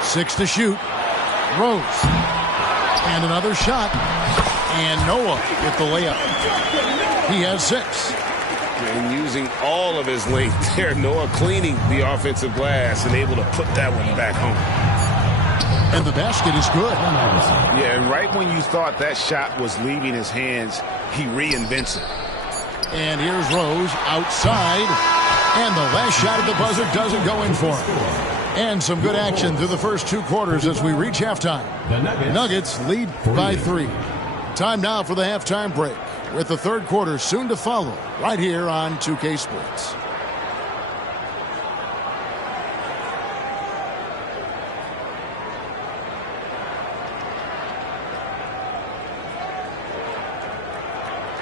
6 to shoot. Rose. And another shot. And Noah with the layup. He has 6. And using all of his length there, Noah cleaning the offensive glass and able to put that one back home. And the basket is good. Yeah, and right when you thought that shot was leaving his hands, he reinvents it. And here's Rose outside. And the last shot at the buzzer doesn't go in for him. And some good action through the first 2 quarters as we reach halftime. Nuggets lead by 3. Time now for the halftime break, with the third quarter soon to follow right here on 2K Sports.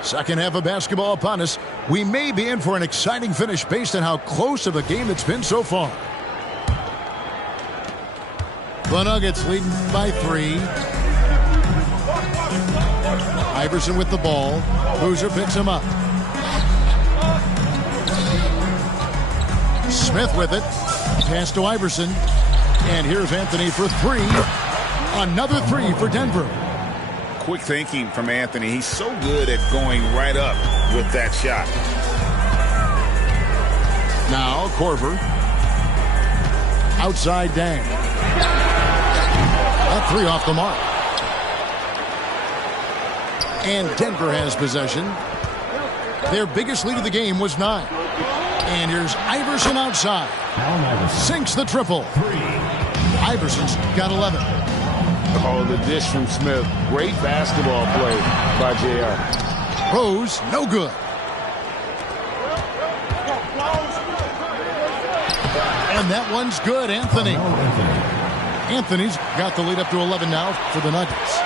Second half of basketball upon us. We may be in for an exciting finish based on how close of a game it's been so far. The Nuggets leading by 3. Iverson with the ball. Boozer picks him up. Smith with it. Pass to Iverson. And here's Anthony for 3. Another 3 for Denver. Quick thinking from Anthony. He's so good at going right up with that shot. Now Korver. Outside Dang. That 3 off the mark. And Denver has possession. Their biggest lead of the game was 9. And here's Iverson outside. Sinks the triple. Iverson's got 11. Oh, the dish from Smith. Great basketball play by JR. Rose, no good. And that one's good, Anthony. Anthony's got the lead up to 11 now for the Nuggets.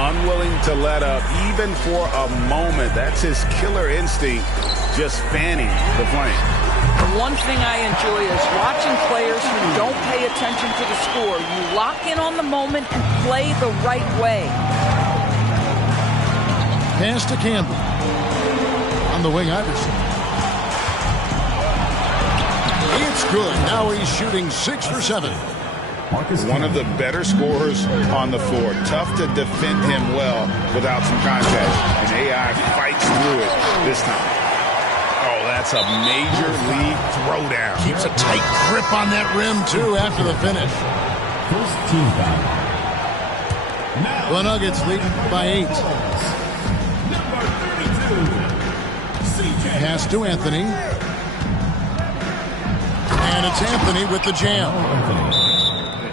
Unwilling to let up even for a moment. That's his killer instinct, just fanning the flame. One thing I enjoy is watching players who don't pay attention to the score. You lock in on the moment and play the right way. Pass to Campbell. On the wing, Iverson. It's good. Now he's shooting 6 for 7. One of the better scorers on the floor. Tough to defend him well without some contact. And AI fights through it this time. Oh, that's a major league throwdown. Keeps a tight grip on that rim, too, after the finish. First team foul. The Nuggets lead by 8. Pass to Anthony. And it's Anthony with the jam.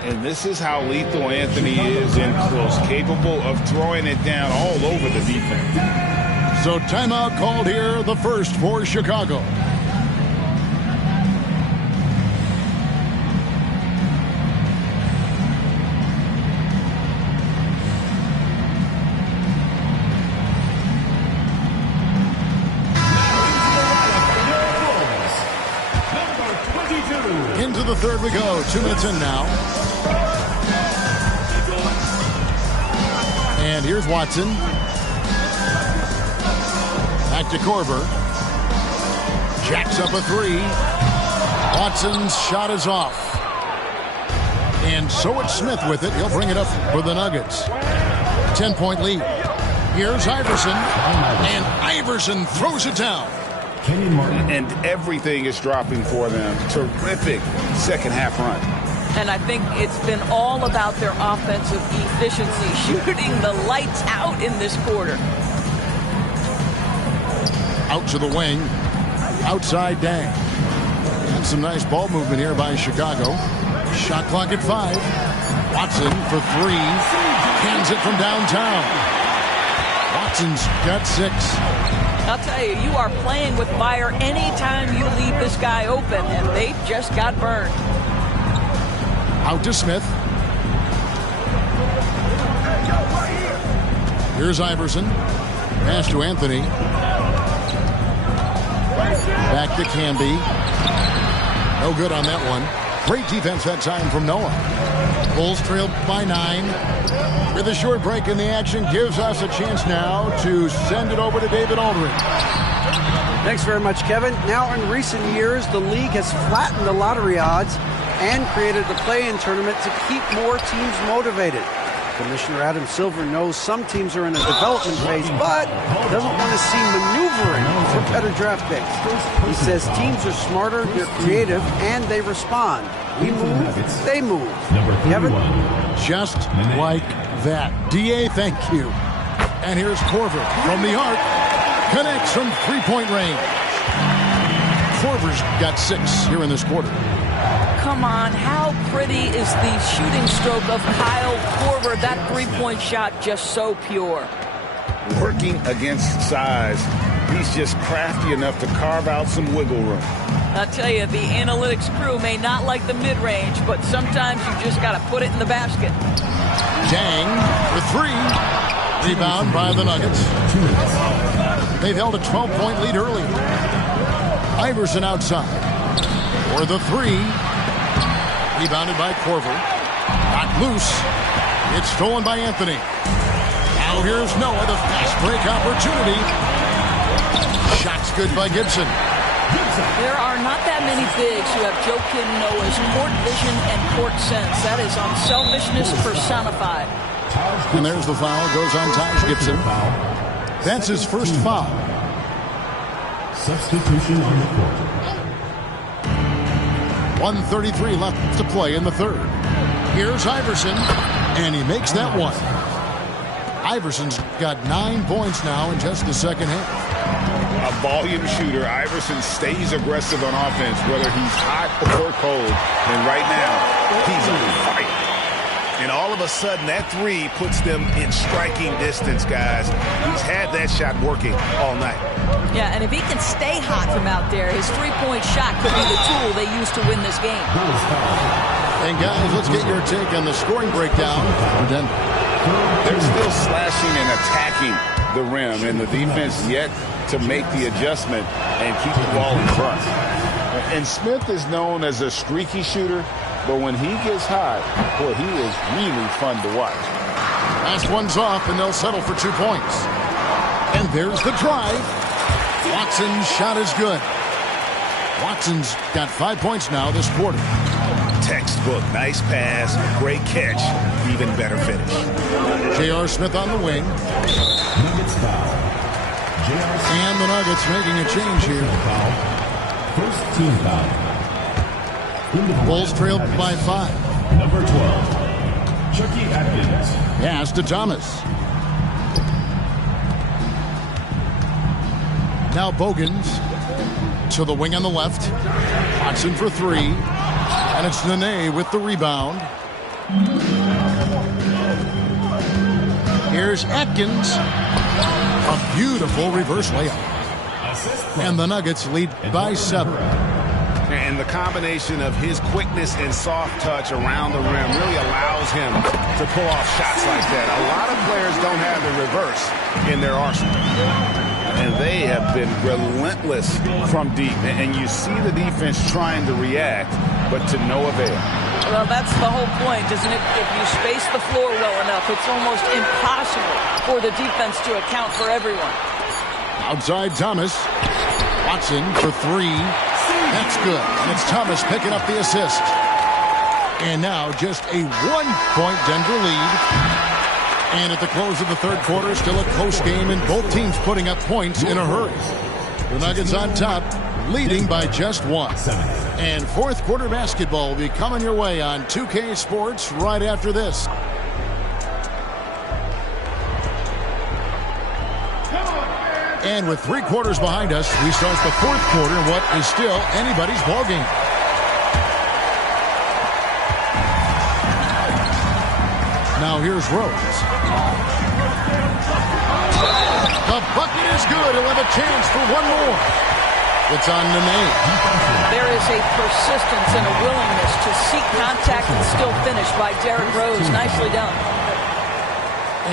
And this is how lethal Anthony is in close, capable of throwing it down all over the defense. So timeout called here, the first for Chicago. Into the third we go. 2 minutes in now. And here's Watson. Back to Korver. Jacks up a 3. Watson's shot is off. And so it's Smith with it. He'll bring it up for the Nuggets. 10-point lead. Here's Iverson. And Iverson throws it down. And everything is dropping for them. Terrific second half run. And I think it's been all about their offensive efficiency, shooting the lights out in this quarter. Out to the wing. Outside Dang. And some nice ball movement here by Chicago. Shot clock at 5. Watson for 3. Cans it from downtown. Watson's got 6. I'll tell you, you are playing with fire anytime you leave this guy open, and they just got burned. Out to Smith. Here's Iverson. Pass to Anthony. Back to Camby. No good on that one. Great defense that time from Noah. Bulls trailed by 9. With a short break in the action, gives us a chance now to send it over to David Aldridge. Thanks very much, Kevin. Now, in recent years, the league has flattened the lottery odds and created the play-in tournament to keep more teams motivated. Commissioner Adam Silver knows some teams are in a development phase, but doesn't want to see maneuvering for better draft picks. He says teams are smarter, they're creative, and they respond. We move, they move. Kevin? Just like that. DA, thank you. And here's Korver from the arc. Connects from three-point range. Korver's got 6 here in this quarter. Come on, how pretty is the shooting stroke of Kyle Korver? That three-point shot just so pure. Working against size, he's just crafty enough to carve out some wiggle room. I'll tell you, the analytics crew may not like the mid-range, but sometimes you just got to put it in the basket. Jang with 3. Rebound by the Nuggets. They've held a 12-point lead early. Iverson outside. For the 3. Rebounded by Korver. Not loose. It's stolen by Anthony. Now here's Noah, the fast break opportunity. Shot's good by Gibson. There are not that many bigs who have Joakim Noah's court vision and court sense. That is unselfishness personified. And there's the foul. Goes on Taj Gibson. That's his first foul. Substitution on the court. 1:33 left to play in the third. Here's Iverson, and he makes that one. Iverson's got 9 points now in just the second half. A volume shooter, Iverson stays aggressive on offense, whether he's hot or cold. And right now, he's on fire. And all of a sudden, that 3 puts them in striking distance, guys. He's had that shot working all night. Yeah, and if he can stay hot from out there, his three-point shot could be the tool they use to win this game. And guys, let's get your take on the scoring breakdown for Denver. They're still slashing and attacking the rim, and the defense yet to make the adjustment and keep the ball in front. And Smith is known as a streaky shooter, but when he gets hot, boy, he is really fun to watch. Last one's off, and they'll settle for 2 points. And there's the drive. Watson's shot is good. Watson's got 5 points now this quarter. Textbook, nice pass, great catch, even better finish. J.R. Smith on the wing. Nuggets foul. And the Nuggets making a change here. First team foul. Bulls trailed by 5. Number 12, Chucky Atkins. Pass to Thomas. Now Bogans to the wing on the left. Watson for 3. And it's Nene with the rebound. Here's Atkins. A beautiful reverse layup. And the Nuggets lead by 7. And the combination of his quickness and soft touch around the rim really allows him to pull off shots like that. A lot of players don't have the reverse in their arsenal. And they have been relentless from deep. And you see the defense trying to react, but to no avail. Well, that's the whole point, isn't it? If you space the floor well enough, it's almost impossible for the defense to account for everyone. Outside Thomas. Watson for 3. That's good. And it's Thomas picking up the assist. And now just a 1-point Denver lead. And at the close of the third quarter, still a close game, and both teams putting up points in a hurry. The Nuggets on top, leading by just 1. And fourth quarter basketball will be coming your way on 2K Sports right after this. And with 3 quarters behind us, we start the fourth quarter in what is still anybody's ballgame. Now here's Rose. The bucket is good. He'll have a chance for one more. It's on Nene. There is a persistence and a willingness to seek contact and still finish by Derrick Rose. Nicely done.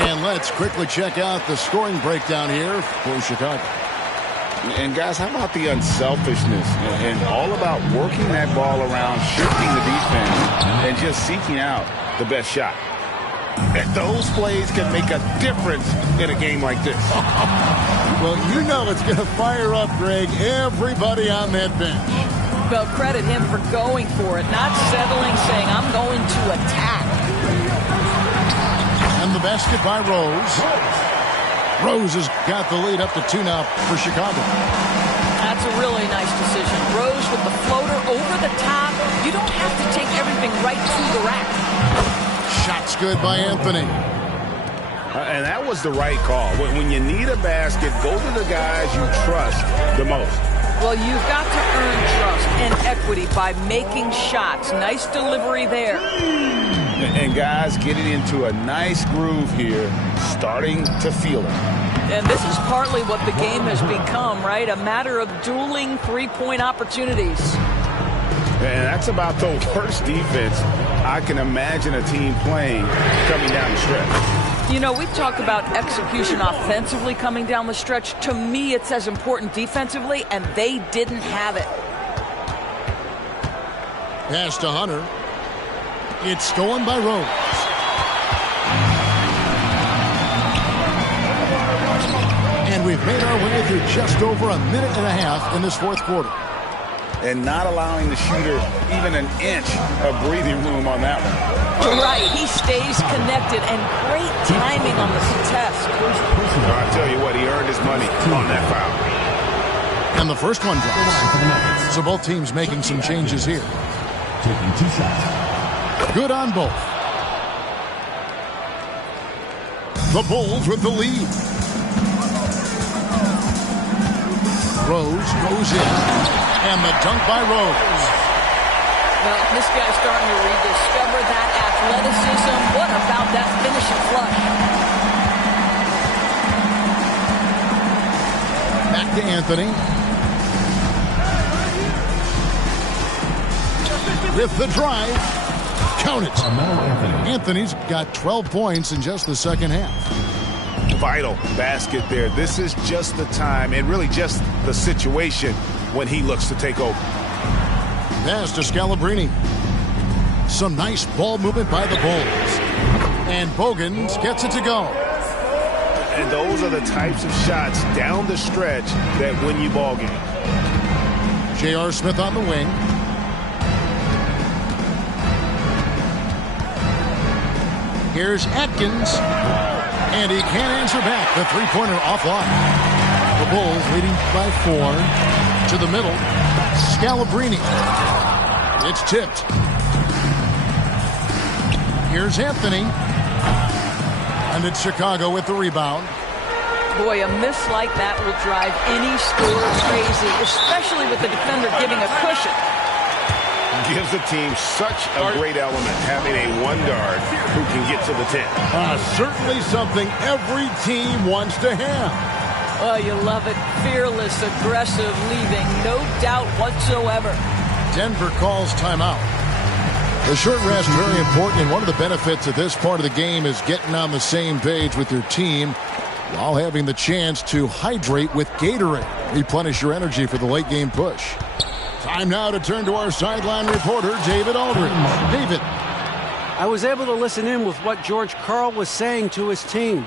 And let's quickly check out the scoring breakdown here for Chicago. And guys, how about the unselfishness and all about working that ball around, shifting the defense, and just seeking out the best shot? And those plays can make a difference in a game like this. Well, you know it's going to fire up, Greg, everybody on that bench. Well, credit him for going for it, not settling, saying, I'm going to attack. And the basket by Rose. Rose has got the lead up to 2 now for Chicago. That's a really nice decision. Rose with the floater over the top. You don't have to take everything right to the rack. Shot's good by Anthony. And that was the right call. When you need a basket, go to the guys you trust the most. Well, you've got to earn trust and equity by making shots. Nice delivery there. And guys getting into a nice groove here, starting to feel it. And this is partly what the game has become, right? A matter of dueling three-point opportunities. And that's about the worst defense I can imagine a team playing coming down the stretch. You know, we've talked about execution offensively coming down the stretch. To me, it's as important defensively, and they didn't have it. Pass to Hunter. It's stolen by Rose. And we've made our way through just over a minute and a half in this fourth quarter. And not allowing the shooter even an inch of breathing room on that one. Right, he stays connected, and great timing on the contest. I tell you what, he earned his money on that foul. And the first one drops. So both teams making some changes here. Taking 2 shots. Good on both. The Bulls with the lead. Rose goes in. And the dunk by Rose. Well, this guy's starting to rediscover that athleticism. What about that finishing flush? Back to Anthony. With the drive. Count it. Anthony's got 12 points in just the second half. Vital basket there. This is just the time and really just the situation when he looks to take over. Pass to Scalabrine. Some nice ball movement by the Bulls. And Bogans gets it to go. And those are the types of shots down the stretch that win you ball games. J.R. Smith on the wing. Here's Atkins. And he can't answer back. The three-pointer offline. The Bulls leading by 4. To the middle. Scalabrine. It's tipped. Here's Anthony. And it's Chicago with the rebound. Boy, a miss like that will drive any scorer crazy, especially with the defender giving a cushion. Gives the team such a great element, having a one guard who can get to the 10. Certainly something every team wants to have. Oh, you love it. Fearless, aggressive, leaving no doubt whatsoever. Denver calls timeout. The short rest is very important, and one of the benefits of this part of the game is getting on the same page with your team while having the chance to hydrate with Gatorade. Replenish your energy for the late game push. Time now to turn to our sideline reporter, David Aldridge. David. I was able to listen in with what George Karl was saying to his team.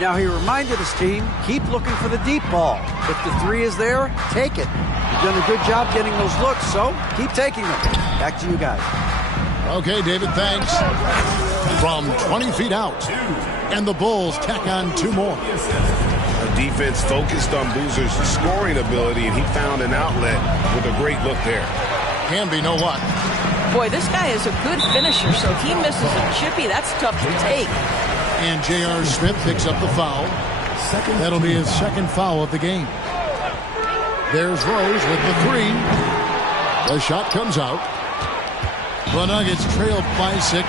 Now, he reminded his team, keep looking for the deep ball. If the three is there, take it. You've done a good job getting those looks, so keep taking them. Back to you guys. Okay, David, thanks. From 20 feet out. And the Bulls tack on 2 more. The defense focused on Boozer's scoring ability, and he found an outlet with a great look there. Camby, no luck. Boy, this guy is a good finisher, so if he misses a chippy, that's tough to take. And J.R. Smith picks up the foul. That'll be his second foul of the game. There's Rose with the 3. The shot comes out. The Nuggets trail by 6.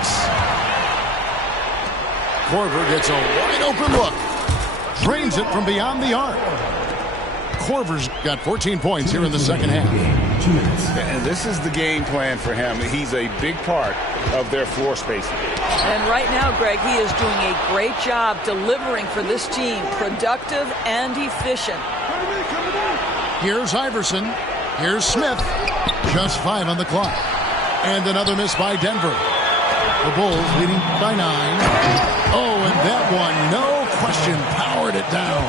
Korver gets a wide open look. Drains it from beyond the arc. Korver's got 14 points here in the second half. And this is the game plan for him. He's a big part of their floor spacing. And right now, Greg, he is doing a great job delivering for this team. Productive and efficient. Here's Iverson. Here's Smith. Just 5 on the clock. And another miss by Denver. The Bulls leading by 9. Oh, and that one, no question, powered it down.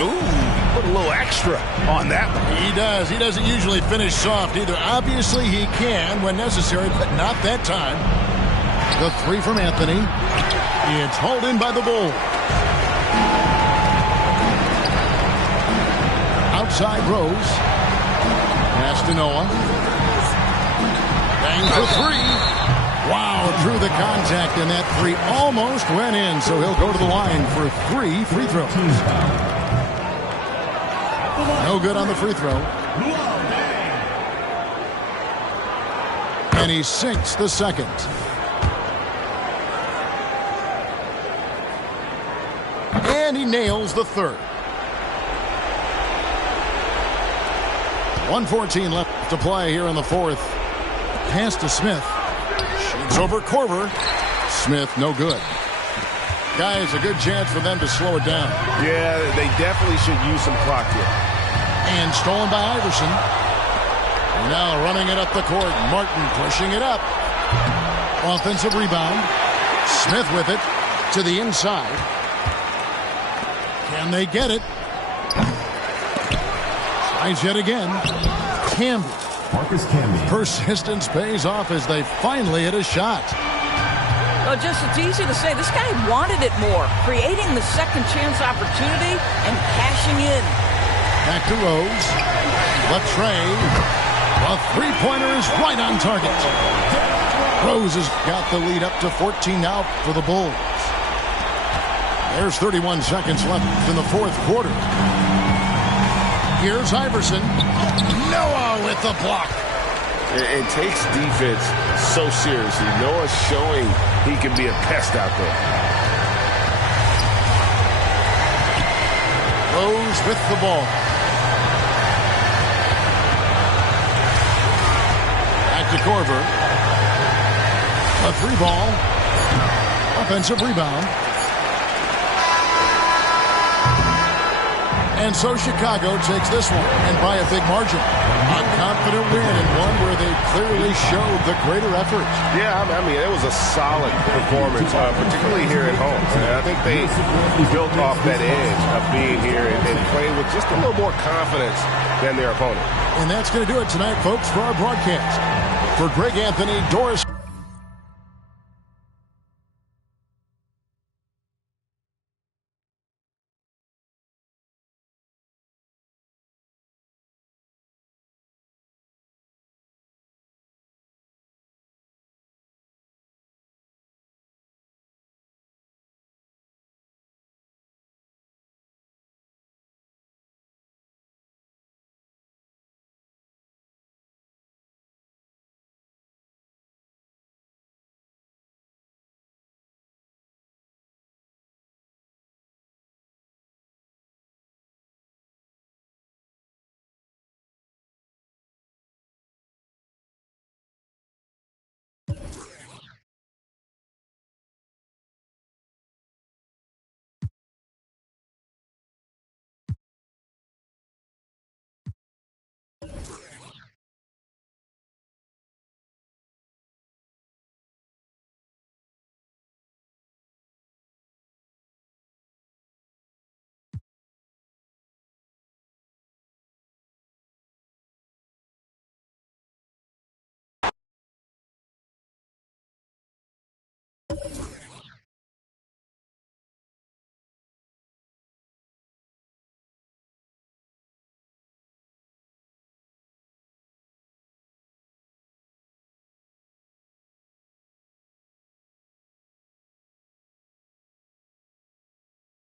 Ooh, put a little extra on that one. He does. He doesn't usually finish soft either. Obviously, he can when necessary, but not that time. The 3 from Anthony. It's hauled in by the Bulls. Outside Rose. Pass to Noah. Bang for 3. Wow, drew the contact, and that 3 almost went in, so he'll go to the line for 3 free throws. No good on the free throw. And he sinks the second. And he nails the third. 1:14 left to play here in the fourth. Pass to Smith. Shoots over Korver. Smith, no good. Guys, a good chance for them to slow it down. Yeah, they definitely should use some clock here. And stolen by Iverson. Now running it up the court. Martin pushing it up. Offensive rebound. Smith with it to the inside. Can they get it? Tries yet again. Camby. Marcus Camby. Persistence pays off as they finally hit a shot. Oh, just it's easy to say this guy wanted it more, creating the second chance opportunity and cashing in. Back to Rose. Latre. A three-pointer is right on target. Rose has got the lead up to 14 now for the Bulls. There's 31 seconds left in the fourth quarter. Here's Iverson. Noah with the block. It takes defense so seriously. Noah's showing he can be a pest out there. Rose with the ball. Back to Korver. A 3-ball. Offensive rebound. And so Chicago takes this one, and by a big margin. A confident win, and one where they clearly showed the greater effort. Yeah, I mean, it was a solid performance, particularly here at home. And I think they built off that edge of being here and played with just a little more confidence than their opponent. And that's going to do it tonight, folks, for our broadcast. For Greg Anthony, Doris